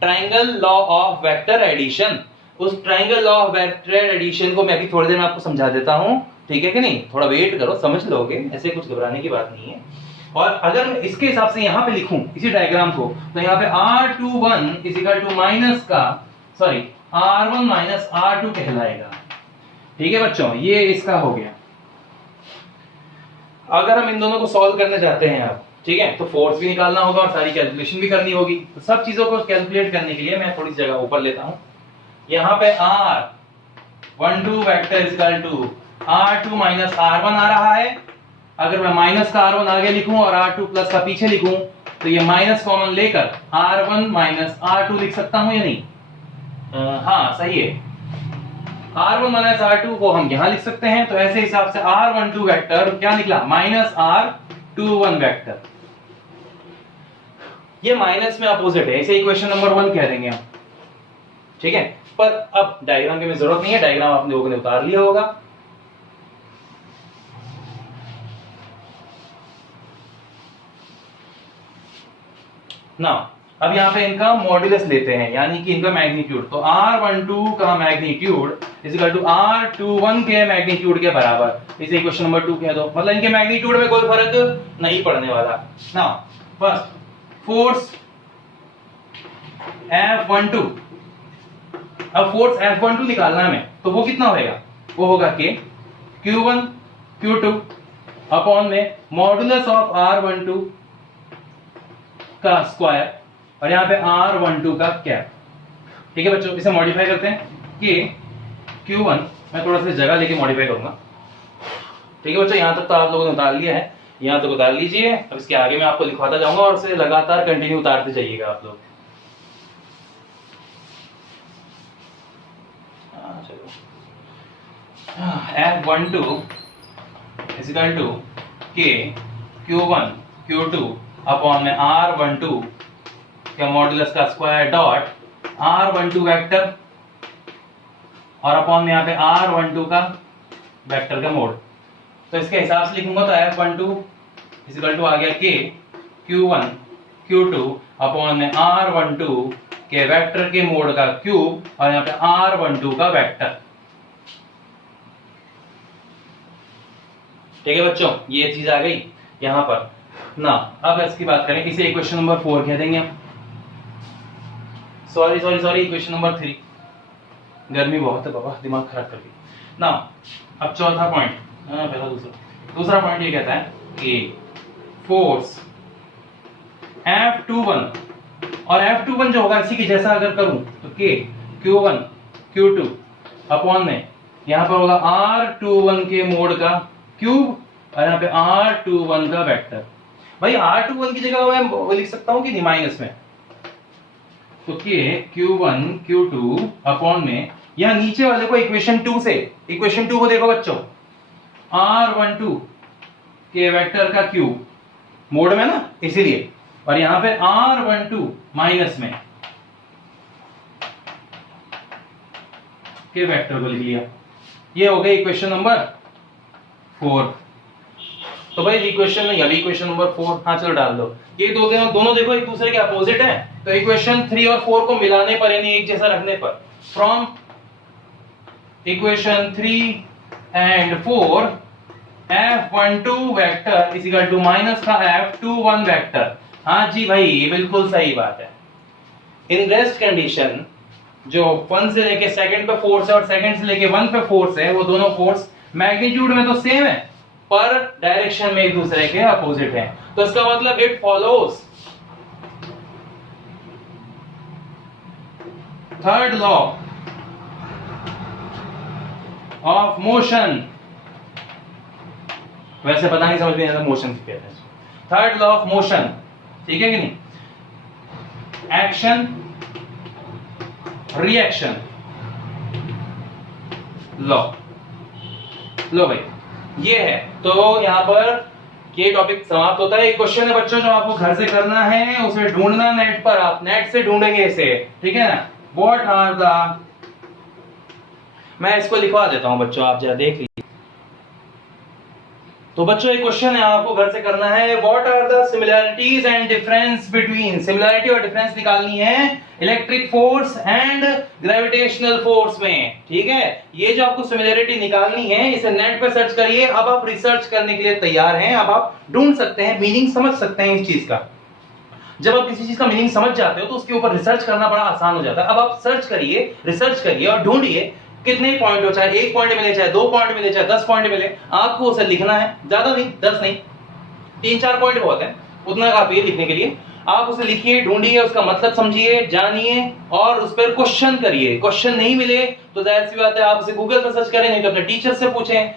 Triangle law of vector addition, उस triangle law of vector addition को मैं अभी थोड़ी देर में आपको समझा देता हूं, ठीक है कि नहीं, थोड़ा वेट करो, समझ लोगे, ऐसे कुछ घबराने की बात नहीं है। और अगर मैं इसके हिसाब से यहाँ पे लिखूं इसी डायग्राम को, तो यहाँ पे R21 is equal to minus का सॉरी R1 माइनस R2 कहलाएगा। ठीक है बच्चों, ये इसका हो गया। अगर हम इन दोनों को सॉल्व करना चाहते हैं अब, ठीक है, तो फोर्स भी निकालना होगा और सारी कैलकुलेशन भी करनी होगी। तो सब चीजों को कैलकुलेट करने के लिए मैं थोड़ी सी जगह ऊपर लेता हूं। यहाँ पे R12 vector is equal to R2 minus R1 आ रहा है। अगर मैं माइनस का R1 आगे लिखूं और R2 प्लस का पीछे लिखूं, तो ये माइनस कॉमन लेकर R1 माइनस R2 लिख सकता हूं या नहीं? हाँ सही है, R1 माइनस R2 को हम यहां लिख सकते हैं। तो ऐसे हिसाब से R12 वेक्टर क्या निकला, माइनस R21 वेक्टर। ये माइनस में अपोजिट है, इसे इक्वेशन नंबर 1 कह देंगे हम, ठीक है। पर अब डायग्राम की जरूरत नहीं है, डायग्राम आप लोगों ने उतार लिया होगा। ना अब यहाँ पे इनका मॉड्यूलस लेते हैं, यानी कि इनका मैग्नीट्यूड। तो R12 का magnitude is equal to R21 के मैग्नीट्यूड के बराबर। इसे क्वेश्चन नंबर 2 कह दो, मतलब इनके मैग्नीट्यूड में कोई फर्क नहीं पड़ने वाला। ना फर्स्ट फोर्स F12, अब फोर्स F12 निकालना है हमें, तो वो कितना होगा, वो होगा कि Q1 Q2 अपॉन में मॉड्यूलस ऑफ R12 का स्क्वायर और यहाँ पे R12 का कैप। ठीक है बच्चों, इसे मॉडिफाई करते हैं कि Q1, मैं थोड़ा सा जगह लेके मॉडिफाई करूंगा। ठीक है बच्चों, यहाँ तक तो आप लोगों ने उतार लिया है, यहाँ तक उतार लीजिए। अब इसके आगे मैं आपको लिखवाता जाऊंगा और इसे लगातार कंटिन्यू उतारते जाइएगा आप लोग। F12 इज इक्वल टू के Q1 Q2 अपॉन में R12 का मॉड्यूलस का स्क्वायर डॉट R12 वेक्टर और अपॉन में यहाँ पे R12 का वेक्टर का मोड। तो इसके हिसाब से लिखूंगा तो F12 इज इक्वल टू आ गया के Q1 Q2 अपॉन में R12 के वेक्टर के मोड का क्यूब और यहाँ पे R12 का वेक्टर। ठीक है बच्चों, ये चीज आ गई यहां पर ना। अब इसकी बात करें, इसे इक्वेशन नंबर 4 कह देंगे हम। सॉरी इक्वेशन नंबर 3, गर्मी बहुत है बाबा, दिमाग खराब कर दी ना। अब चौथा पॉइंट, पहला दूसरा पॉइंट ये कहता है कि फोर्स F21 और F21 जो होगा इसी की जैसा अगर करूं तो के Q1 Q2 अपॉन में यहां पर होगा R21 के मोड का क्यूब और यहाँ पे R21 का वेक्टर। भाई R21 की जगह मैं वो लिख सकता हूं कि नहीं माइनस में, तो के Q1 Q2 अपॉन में यहाँ नीचे वाले को इक्वेशन 2 से, इक्वेशन 2 को देखो बच्चों, R12 के वेक्टर का क्यूब मोड में ना इसीलिए, और यहाँ पे R12 माइनस में के वेक्टर को लिख लिया। ये हो गई इक्वेशन नंबर 4। तो भाई इक्वेशन नहीं, अभी इक्वेशन नंबर 4, हाँ चलो डाल दो। ये दोनों देखो एक दूसरे के अपोजिट हैं, तो इक्वेशन 3 और 4 को मिलाने पर यानी एक जैसा रखने पर, from equation 3 and 4 F12 vector is equal to minus का F21 वेक्टर। हाँ जी भाई, ये बिल्कुल सही बात है। इन रेस्ट कंडीशन जो 1 से लेके सेकंड पे फोर्स है और सेकंड से लेके 1 पे फोर्स है, वो दोनों फोर्स मैग्नीट्यूड में तो सेम है पर डायरेक्शन में एक दूसरे के अपोजिट हैं। तो इसका मतलब it follows third law of motion. वैसे पता नहीं समझ में आता मोशन क्या है, थर्ड लॉ ऑफ मोशन, ठीक है कि नहीं, एक्शन रिएक्शन लॉ। लो भाई ये है, तो यहां पर ये टॉपिक समाप्त होता है। एक क्वेश्चन है बच्चों जो आपको घर से करना है, उसे ढूंढना नेट पर, आप नेट से ढूंढेंगे इसे, ठीक है ना। व्हाट आर द, मैं इसको लिखवा देता हूं बच्चों, आप जरा देख लीजिए। तो बच्चों एक क्वेश्चन है, आपको घर से करना है, what are the similarities and difference between, similarity और डिफरेंस निकालनी है electric force and gravitational force में। ठीक है, ये जो आपको सिमिलैरिटी निकालनी है इसे नेट पे सर्च करिए। अब आप रिसर्च करने के लिए तैयार हैं, अब आप ढूंढ सकते हैं, मीनिंग समझ सकते हैं इस चीज का। जब आप किसी चीज का मीनिंग समझ जाते हो तो उसके ऊपर रिसर्च करना बड़ा आसान हो जाता है। अब आप सर्च करिए, रिसर्च करिए और ढूंढिए कितने पॉइंट हो, चाहे 1 पॉइंट मिले, चाहे 2 पॉइंट मिले, चाहे 10 पॉइंट मिले, आपको उसे लिखना है। ज्यादा नहीं, 10 नहीं, 3-4 पॉइंट बहुत है, उतना काफी है लिखने के लिए। आप उसे लिखिए, ढूंढिए, उसका मतलब समझिए, जानिए और उस पर क्वेश्चन करिए। क्वेश्चन नहीं मिले तो जाहिर सी बात है आप उसे गूगल पर सर्च करें, नहीं तो अपने टीचर से पूछें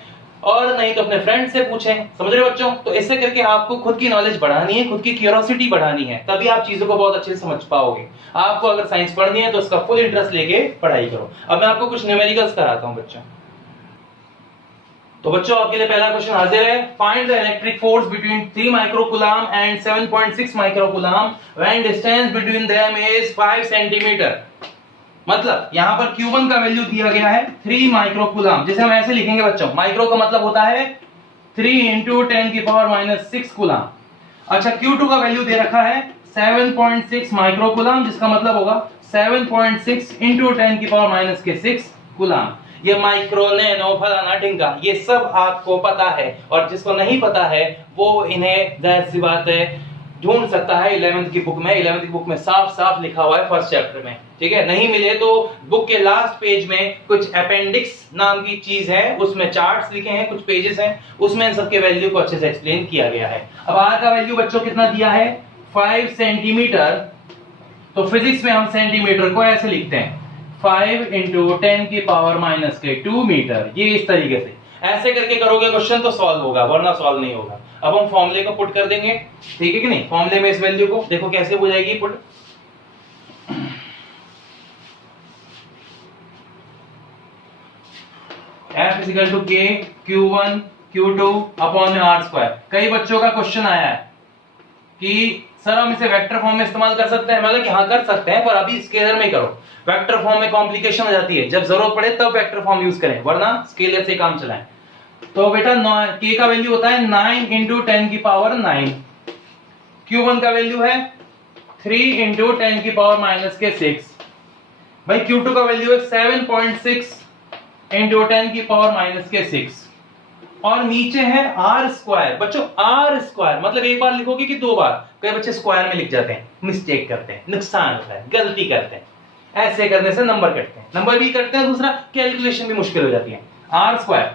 और नहीं तो अपने फ्रेंड से पूछें। समझ रहे हो बच्चों? तो ऐसे करके आपको खुद की नॉलेज बढ़ानी है, खुद की क्यूरियोसिटी बढ़ानी है, तभी आप चीजों को बहुत अच्छे से समझ पाओगे। आपको अगर साइंस पढ़नी है तो उसका फुल इंटरेस्ट लेके पढ़ाई करो। अब मैं आपको कुछ न्यूमेरिकल्स कराता हूं बच्चों। तो बच्चों आपके लिए पहला क्वेश्चन हाजिर है, find the electric force between 3 microcoulomb and 7.6 microcoulomb when distance between them is 5 centimetre. मतलब यहां पर Q1 का वैल्यू दिया गया है 3 माइक्रोकूलम, जिसे हम ऐसे लिखेंगे बच्चों, माइक्रो का मतलब होता है 3 into 10⁻⁻6 कूलम। अच्छा, Q2 का वैल्यू दे रखा है 7.6 माइक्रोकूलम, जिसका मतलब होगा 7.6 into 10⁻⁻6 कूलम। ये माइक्रो, नैनो, फलाना ढिंगा, ये सब आपको पता है, और जिसको नहीं पता है वो इन्हें जाहिर सी बात है ढूंढ सकता है 11th की बुक में। 11th की बुक में साफ साफ लिखा हुआ है फर्स्ट चैप्टर में। ठीक है, नहीं मिले तो बुक के लास्ट पेज में कुछ अपेंडिक्स नाम की चीज है, उसमें चार्ट्स लिखे हैं, कुछ पेजेस हैं, उसमें इन सबके वैल्यू को अच्छे से एक्सप्लेन किया गया है। अब आर का वैल्यू बच्चों कितना दिया है, 5 सेंटीमीटर। तो फिजिक्स में हम सेंटीमीटर को ऐसे लिखते हैं 5 into 10⁻⁻2 मीटर। ये इस तरीके से ऐसे करके करोगे क्वेश्चन तो सॉल्व होगा, वरना सॉल्व नहीं होगा। अब हम फॉर्मूले को पुट कर देंगे, ठीक है कि नहीं। फॉर्मूले में इस वैल्यू को देखो कैसे हो जाएगी put. F = K Q1 Q2 upon R²। कई बच्चों का क्वेश्चन आया है कि सर हम इसे वेक्टर फॉर्म में इस्तेमाल कर सकते हैं। मतलब कि हाँ कर सकते हैं, पर अभी स्केलर में करो। वेक्टर फॉर्म में कॉम्प्लिकेशन हो जाती है, जब जरूरत पड़े तब वेक्टर फॉर्म यूज करें, वरना स्केलर से काम चलाएं। तो बेटा K का वैल्यू होता है 9 into 10⁹। Q1 का वैल्यू है 3 into 10⁻⁻6। भाई Q2 का वैल्यू है 7.6 into 10⁻⁻6 और नीचे है R²। बच्चों R² मतलब एक बार लिखोगे कि 2 बार? कई बच्चे स्क्वायर में लिख जाते हैं, मिस्टेक करते हैं, नुकसान होता है, गलती करते हैं। ऐसे करने से नंबर कटते हैं, नंबर भी कटते हैं, दूसरा कैलकुलेशन भी मुश्किल हो जाती है। R²,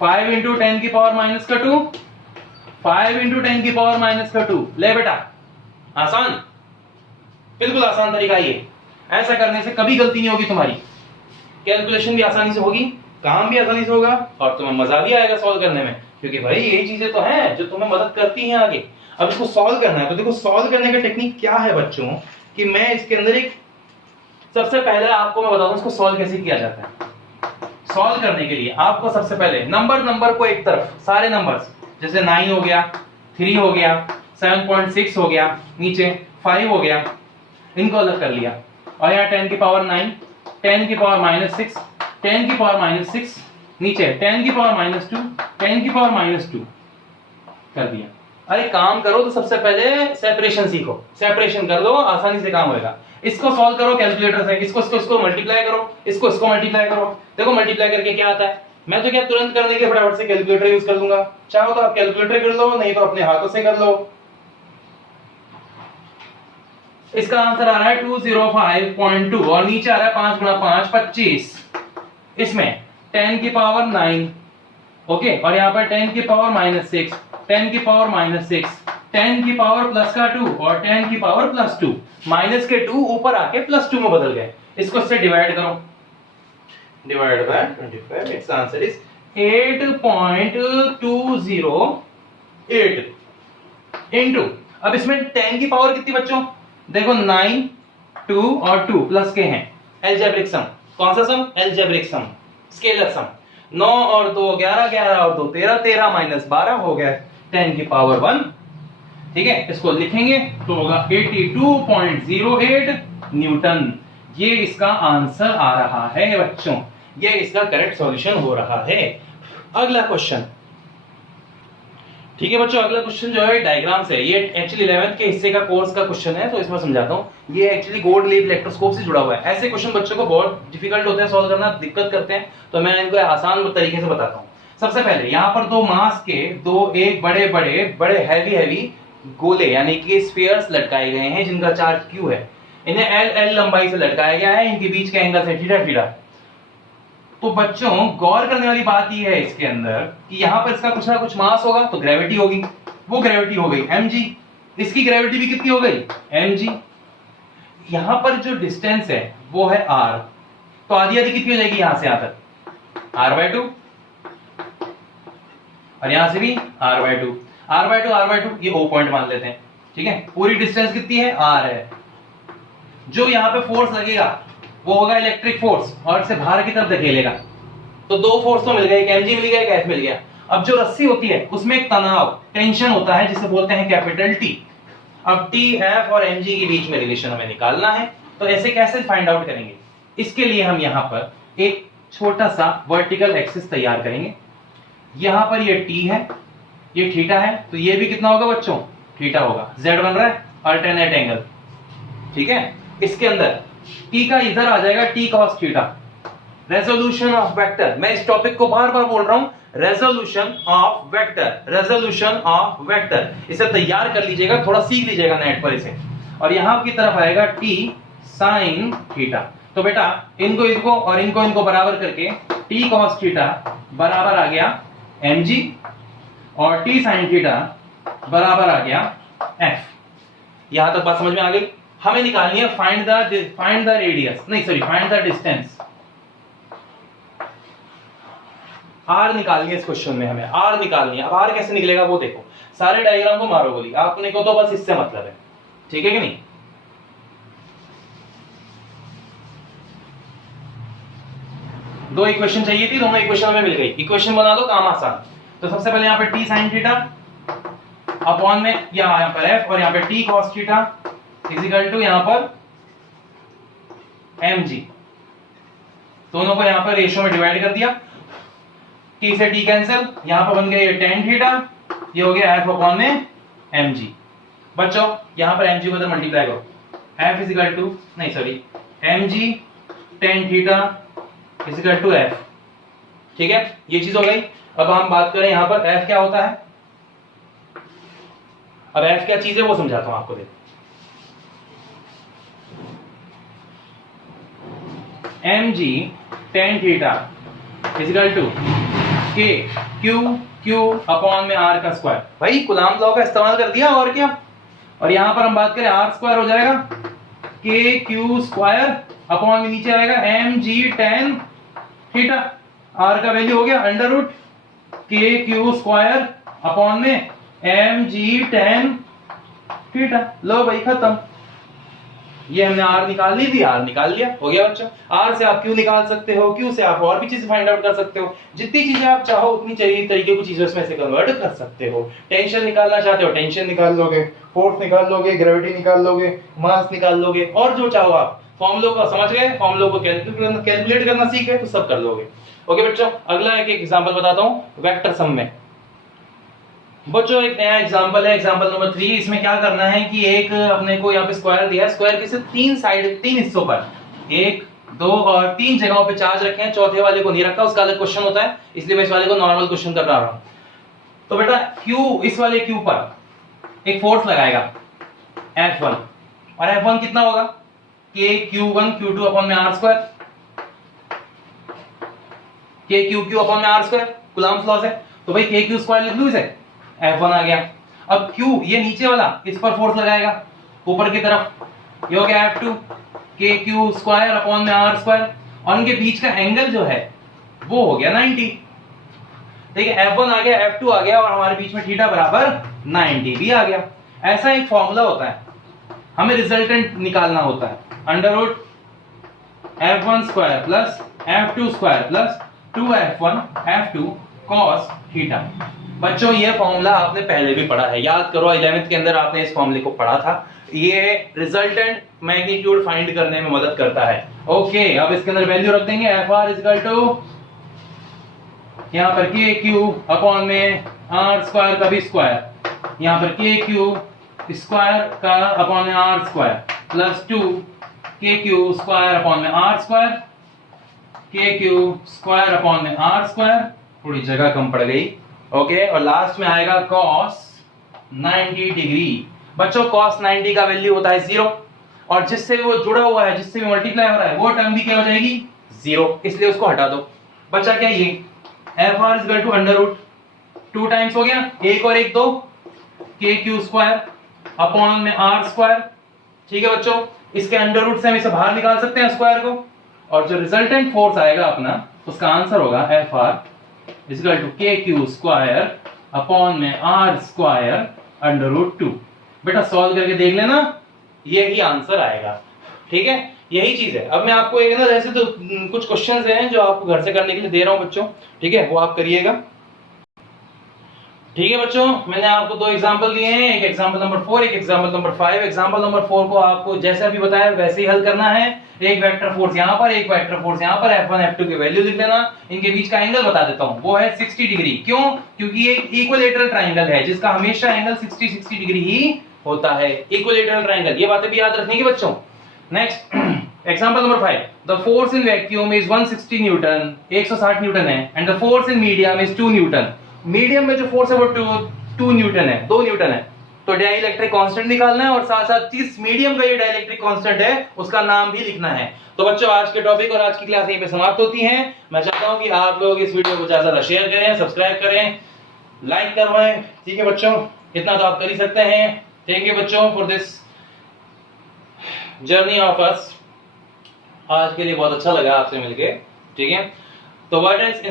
5 into 10⁻⁻2, 5 into 10⁻⁻2। ले बेटा, आसान, बिल्कुल आसान तरीका ये। ऐसा करने से कभी गलती नहीं होगी तुम्हारी, कैलकुलेशन भी आसानी से होगी, काम भी आसानी से होगा और तुम्हें मजा भी आएगा सॉल्व करने में, क्योंकि भाई यही चीजें तो हैं जो तुम्हें मदद करती हैं आगे। अब इसको सॉल्व करना है, तो देखो सॉल्व करने का टेक्निक क्या है बच्चों, कि मैं इसके अंदर एक, सबसे पहले आपको मैं बताऊं इसको सॉल्व कैसे किया जाता है। सॉल्व करने के लिए आपको सबसे पहले नंबर को एक तरफ, सारे नंबर्स, जैसे 9 हो गया, 3 हो गया, 7.6 हो गया, नीचे 5 हो गया, इनको अलग कर लिया। और यहाँ 10⁹9, 10⁻⁻6, 10⁻⁻6, नीचे 10⁻2, 10⁻2 कर दिया। अरे काम करो तो सबसे पहले सेपरेशन सीखो, सेपरेशन कर लो, आसानी से काम होगा। इसको सॉल्व करो कैलकुलेटर से, इसको मल्टीप्लाई करो, इसको मल्टीप्लाई करो। देखो मल्टीप्लाई करके क्या आता है, मैं तो क्या तुरंत करने के फटाफट से कैलकुलेटर यूज कर दूंगा। चाहो तो आप कैलकुलेटर कर लो, नहीं तो अपने हाथों से कर लो। इसका आंसर आ रहा है 205.2 और नीचे आ रहा है 5 × 5 25। इसमें 10⁻9, ओके, और यहाँ पर 10⁻6, 10⁻6, 10⁻+2 और 10⁻+2, माइनस के 2 ऊपर आके +2 में बदल गए। इसको इससे डिवाइड करो, divide by 25, it's answer is 8.208 into, अब इसमें 10 की पावर कितनी बच्चों, देखो 9, 2 और 2 प्लस के हैं, अलजेब्रिक सम। कौन सा सम? अलजेब्रिक सम, स्केलर सम। 9 और 2 11, 11 और 2 13, 13 - 12 हो गया 10⁻1। ठीक है, इसको लिखेंगे तो होगा 82.08 न्यूटन। ये इसका आंसर आ रहा है बच्चों, ये इसका करेक्ट सॉल्यूशन हो रहा है। अगला क्वेश्चन, ठीक है बच्चों, अगला क्वेश्चन जो है डायग्राम से, ये एक्चुअली 11th के हिस्से का कोर्स का क्वेश्चन है, तो इसमें समझाता हूँ। ये एक्चुअली गोल्ड लीफ इलेक्ट्रोस्कोप से जुड़ा हुआ है। ऐसे क्वेश्चन बच्चों को बहुत डिफिकल्ट होते हैं सॉल्व करना, दिक्कत करते हैं, तो मैं इनको आसान तरीके से बताता हूँ। सबसे पहले यहाँ पर दो मास के एक बड़े बड़े बड़े हैवी गोले यानी कि स्फीयर्स लटकाए गए हैं जिनका चार्ज Q है। इन्हें L लंबाई से लटकाया गया है, इनके बीच का एंगल है थीटा। तो बच्चों गौर करने वाली बात यह है इसके अंदर कि यहाँ पर इसका कुछ ना कुछ मास होगा, तो ग्रेविटी होगी, वो ग्रेविटी हो गई mg, इसकी ग्रेविटी भी कितनी हो गई mg। यहाँ पर जो डिस्टेंस है वो है r, तो आधी आधी कितनी हो जाएगी यहां से यहां तक r/2, और यहां से भी r/2 ये O पॉइंट मान लेते हैं। ठीक है, पूरी डिस्टेंस कितनी है r है। जो यहाँ पे फोर्स लगेगा वो होगा इलेक्ट्रिक फोर्स और इसे बाहर की तरफ धकेलेगा। तो दो फोर्स तो मिल गए, एक mg मिल गया, एक f मिल गया। अब जो रस्सी होती है उसमें एक तनाव टेंशन होता है जिसे बोलते हैं कैपिटल T। अब T, F और mg के बीच में रिलेशन हमें निकालना है, तो ऐसे कैसे फाइंड आउट करेंगे? इसके लिए हम यहाँ पर एक छोटा सा वर्टिकल एक्सिस तैयार करेंगे। यहाँ पर ये T है, ये थीटा है, तो ये भी कितना होगा बच्चों? थीटा होगा। Z बन रहा है अल्टरनेट एंगल। ठीक है, इसके अंदर T का इधर आ जाएगा T cos theta. Resolution of vector, मैं इस टॉपिक को बार बार बोल रहा हूं, रेजोल्यूशन ऑफ वेक्टर, इसे तैयार कर लीजिएगा, थोड़ा सीख लीजिएगा नेट पर इसे। और यहां की तरफ आएगा T sin थीटा। तो बेटा इनको और इनको बराबर करके T cos थीटा बराबर आ गया mg और T sin थीटा बराबर आ गया f। यहां तक बात समझ में आ गई? हमें निकालनी है फाइंड द रेडियस, नहीं sorry find the distance. r निकालनी है इस क्वेश्चन में, हमें r निकालनी है। अब r कैसे निकलेगा वो देखो, सारे डायग्राम को मारो गोली, आपने को तो बस इससे मतलब है। ठीक है कि नहीं? दो इक्वेशन चाहिए थी, दोनों इक्वेशन हमें मिल गई। इक्वेशन बना दो, काम आसान। तो सबसे पहले यहाँ पे T sin थीटा अपॉन में यहाँ पर f और यहाँ पे T cos theta equal to यहाँ पर mg। दोनों को यहाँ पर रेशियो में डिवाइड कर दिया, T से T कैंसिल, यहाँ पर बन गया ये tan थीटा, ये हो गया f अपॉन में mg। बच्चों यहाँ पर mg को इधर मल्टीप्लाई करो, f इज इक्वल टू नहीं sorry mg tan theta is equal to f। ठीक है, ये चीज हो गई। अब हम बात करें यहाँ पर f क्या होता है। अब f क्या चीज है वो समझाता हूं आपको। देखो mg tan theta is equal to k q upon में r का स्क्वायर। भाई कूलॉम लॉ का इस्तेमाल कर दिया, और क्या। और यहां पर हम बात करें r स्क्वायर हो जाएगा k q स्क्वायर अपॉन में नीचे आएगा mg tan थीटा। r का वैल्यू हो गया under root k q square upon में mg tan थीटा। लो भाई खत्म। ये हमने r निकाल ली थी, r निकाल लिया, हो गया बच्चों। r से आप q निकाल सकते हो, q से आप और भी चीजें फाइंड आउट कर सकते हो। जितनी चीजें आप चाहो उतनी तरीके की चीजों में से कन्वर्ट कर सकते हो। टेंशन निकालना चाहते हो टेंशन निकाल लोगे, फोर्स निकाल लोगे, ग्रेविटी निकाल लोगे, मास निकाल लोगे, और जो चाहो आप। फॉर्मूलों को समझ गए, फॉर्मूलों को कैलकुलेट करना सीख गए तो सब कर लोगे। ओके बच्चों, अगला एक एग्जांपल बताता हूं वेक्टर सम में। बच्चों एक नया एग्जांपल है, एग्जांपल नंबर 3। इसमें क्या करना है कि एक अपने को यहाँ पे स्क्वायर दिया है, स्क्वायर के सिर्फ तीन हिस्सों पर 1, 2 और 3 जगहों पे चार्ज रखे हैं, चौथे वाले को नहीं रखा, उसका अलग क्वेश्चन होता है, इसलिए मैं इस वाले को नॉर्मल क्वेश्चन कर रहा हूं। तो बेटा Q, इस वाले Q पर एक फोर्स लगाएगा F1, और F1 कितना होगा? K Q1 Q2 अपॉन में r square, K Q upon में r स्क्वायर कूलॉम्स लॉ से। तो भाई K Q स्क्वायर लिख लूं इसे, F1 आ गया। अब Q ये नीचे वाला इस पर फोर्स लगाएगा ऊपर की तरफ, ये हो गया F2 K Q square upon में r स्क्वायर, और इनके बीच का एंगल जो है वो हो गया 90। ठीक है, F1 आ गया, F2 आ गया, और हमारे बीच में थीटा बराबर 90 भी आ गया। ऐसा एक फॉर्मूला होता है, हमें रिजल्टेंट निकालना होता है, under root F1 square plus F2 square plus 2F1 F2 cos theta. बच्चों ये फॉर्मूला आपने पहले भी पढ़ा है, याद करो 11th के अंदर आपने इस फॉर्मूले को पढ़ा था। ये रिजल्टेंट मैग्नीट्यूड फाइंड करने में मदद करता है। ओके, अब इसके अंदर वैल्यू रख देंगे, Fr इज इक्वल टू यहाँ पर K Q अपॉन में आर स्क्वायर का भी स्क्वायर, यहाँ पर के क्यू स्क्वायर का अपॉन में R square plus 2 K Q square upon में आर स्क्वायर, के क्यू स्क्वायर अपॉन में आर स्क्वायर, थोड़ी जगह कम पड़ गई। ओके, और लास्ट में आएगा cos 90 डिग्री। बच्चों cos 90 का वैल्यू होता है 0, और जिससे वो जुड़ा हुआ है, जिससे भी मल्टीप्लाई हो रहा है, वो टर्म भी क्या हो जाएगी 0, इसलिए उसको हटा दो। बच्चा क्या ये F R is to under root 2 times हो गया, 1 और 1 2, के क्यू स्क्वायर अपॉन में आर स्क्वायर। ठीक है बच्चों, इसके अंडर रूट से हम इसे बाहर निकाल सकते हैं स्क्वायर को, और जो रिजल्टेंट फोर्स आएगा अपना, उसका आंसर होगा एफ आर इक्वल टू के क्यू स्क्वायर अपॉन में आर स्क्वायर अंडर रूट 2। बेटा सॉल्व करके देख लेना, यही आंसर आएगा। ठीक है, यही चीज है। अब मैं आपको एक ना ऐसे तो कुछ क्वेश्चंस हैं जो आपको घर से करने के लिए दे रहा हूं बच्चों, ठीक है, वो आप करिएगा। ठीक है बच्चों, मैंने आपको 2 एग्जांपल दिए हैं, एक एग्जांपल नंबर 4, एक एग्जांपल नंबर 5। एग्जांपल नंबर 4 को आपको जैसे अभी बताया वैसे ही हल करना है। एक वेक्टर फोर्स यहाँ पर, एक वेक्टर फोर्स यहाँ पर, F1 F2 की वैल्यू लिख लेना। इनके बीच का एंगल बता देता हूँ, वो है 60 डिग्री। क्यों? क्योंकि ये इक्विलैटरल ट्राइंगल है जिसका हमेशा एंगल 60 डिग्री ही होता है, इक्विलैटरल ट्राइंगल। ये बातें भी याद रखनी है बच्चों। Next example number 5, the force in vacuum is 160 newton, 160 newton है, and the force in medium is 2 newton. Medium में जो फोर्स है वो 2 न्यूटन है, 2 न्यूटन है। तो डाइलेक्ट्रिक कांस्टेंट निकालना है, और साथ साथ जिस मीडियम का ये डाइलेक्ट्रिक कांस्टेंट है उसका नाम भी लिखना है। तो बच्चों आज के टॉपिक और आज की क्लास यहीं पे समाप्त होती है। मैं चाहता हूं कि आप लोग इस वीडियो को ज्यादा शेयर करें, सब्सक्राइब करें, लाइक करवाएं। ठीक है बच्चों, इतना तो आप कर ही सकते हैं। थैंक यू बच्चों for this journey of us. आज के लिए बहुत अच्छा लगा आपसे मिलके। ठीक है, तो वर्टेक्स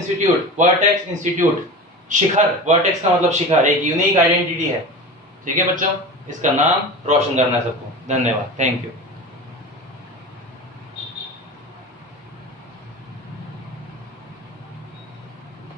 इंस्टीट्यूट शिखर, वर्टेक्स का मतलब शिखर, एक यूनिक आइडेंटिटी है। ठीक है बच्चों, इसका नाम रोशन करना है सबको। धन्यवाद, थैंक यू।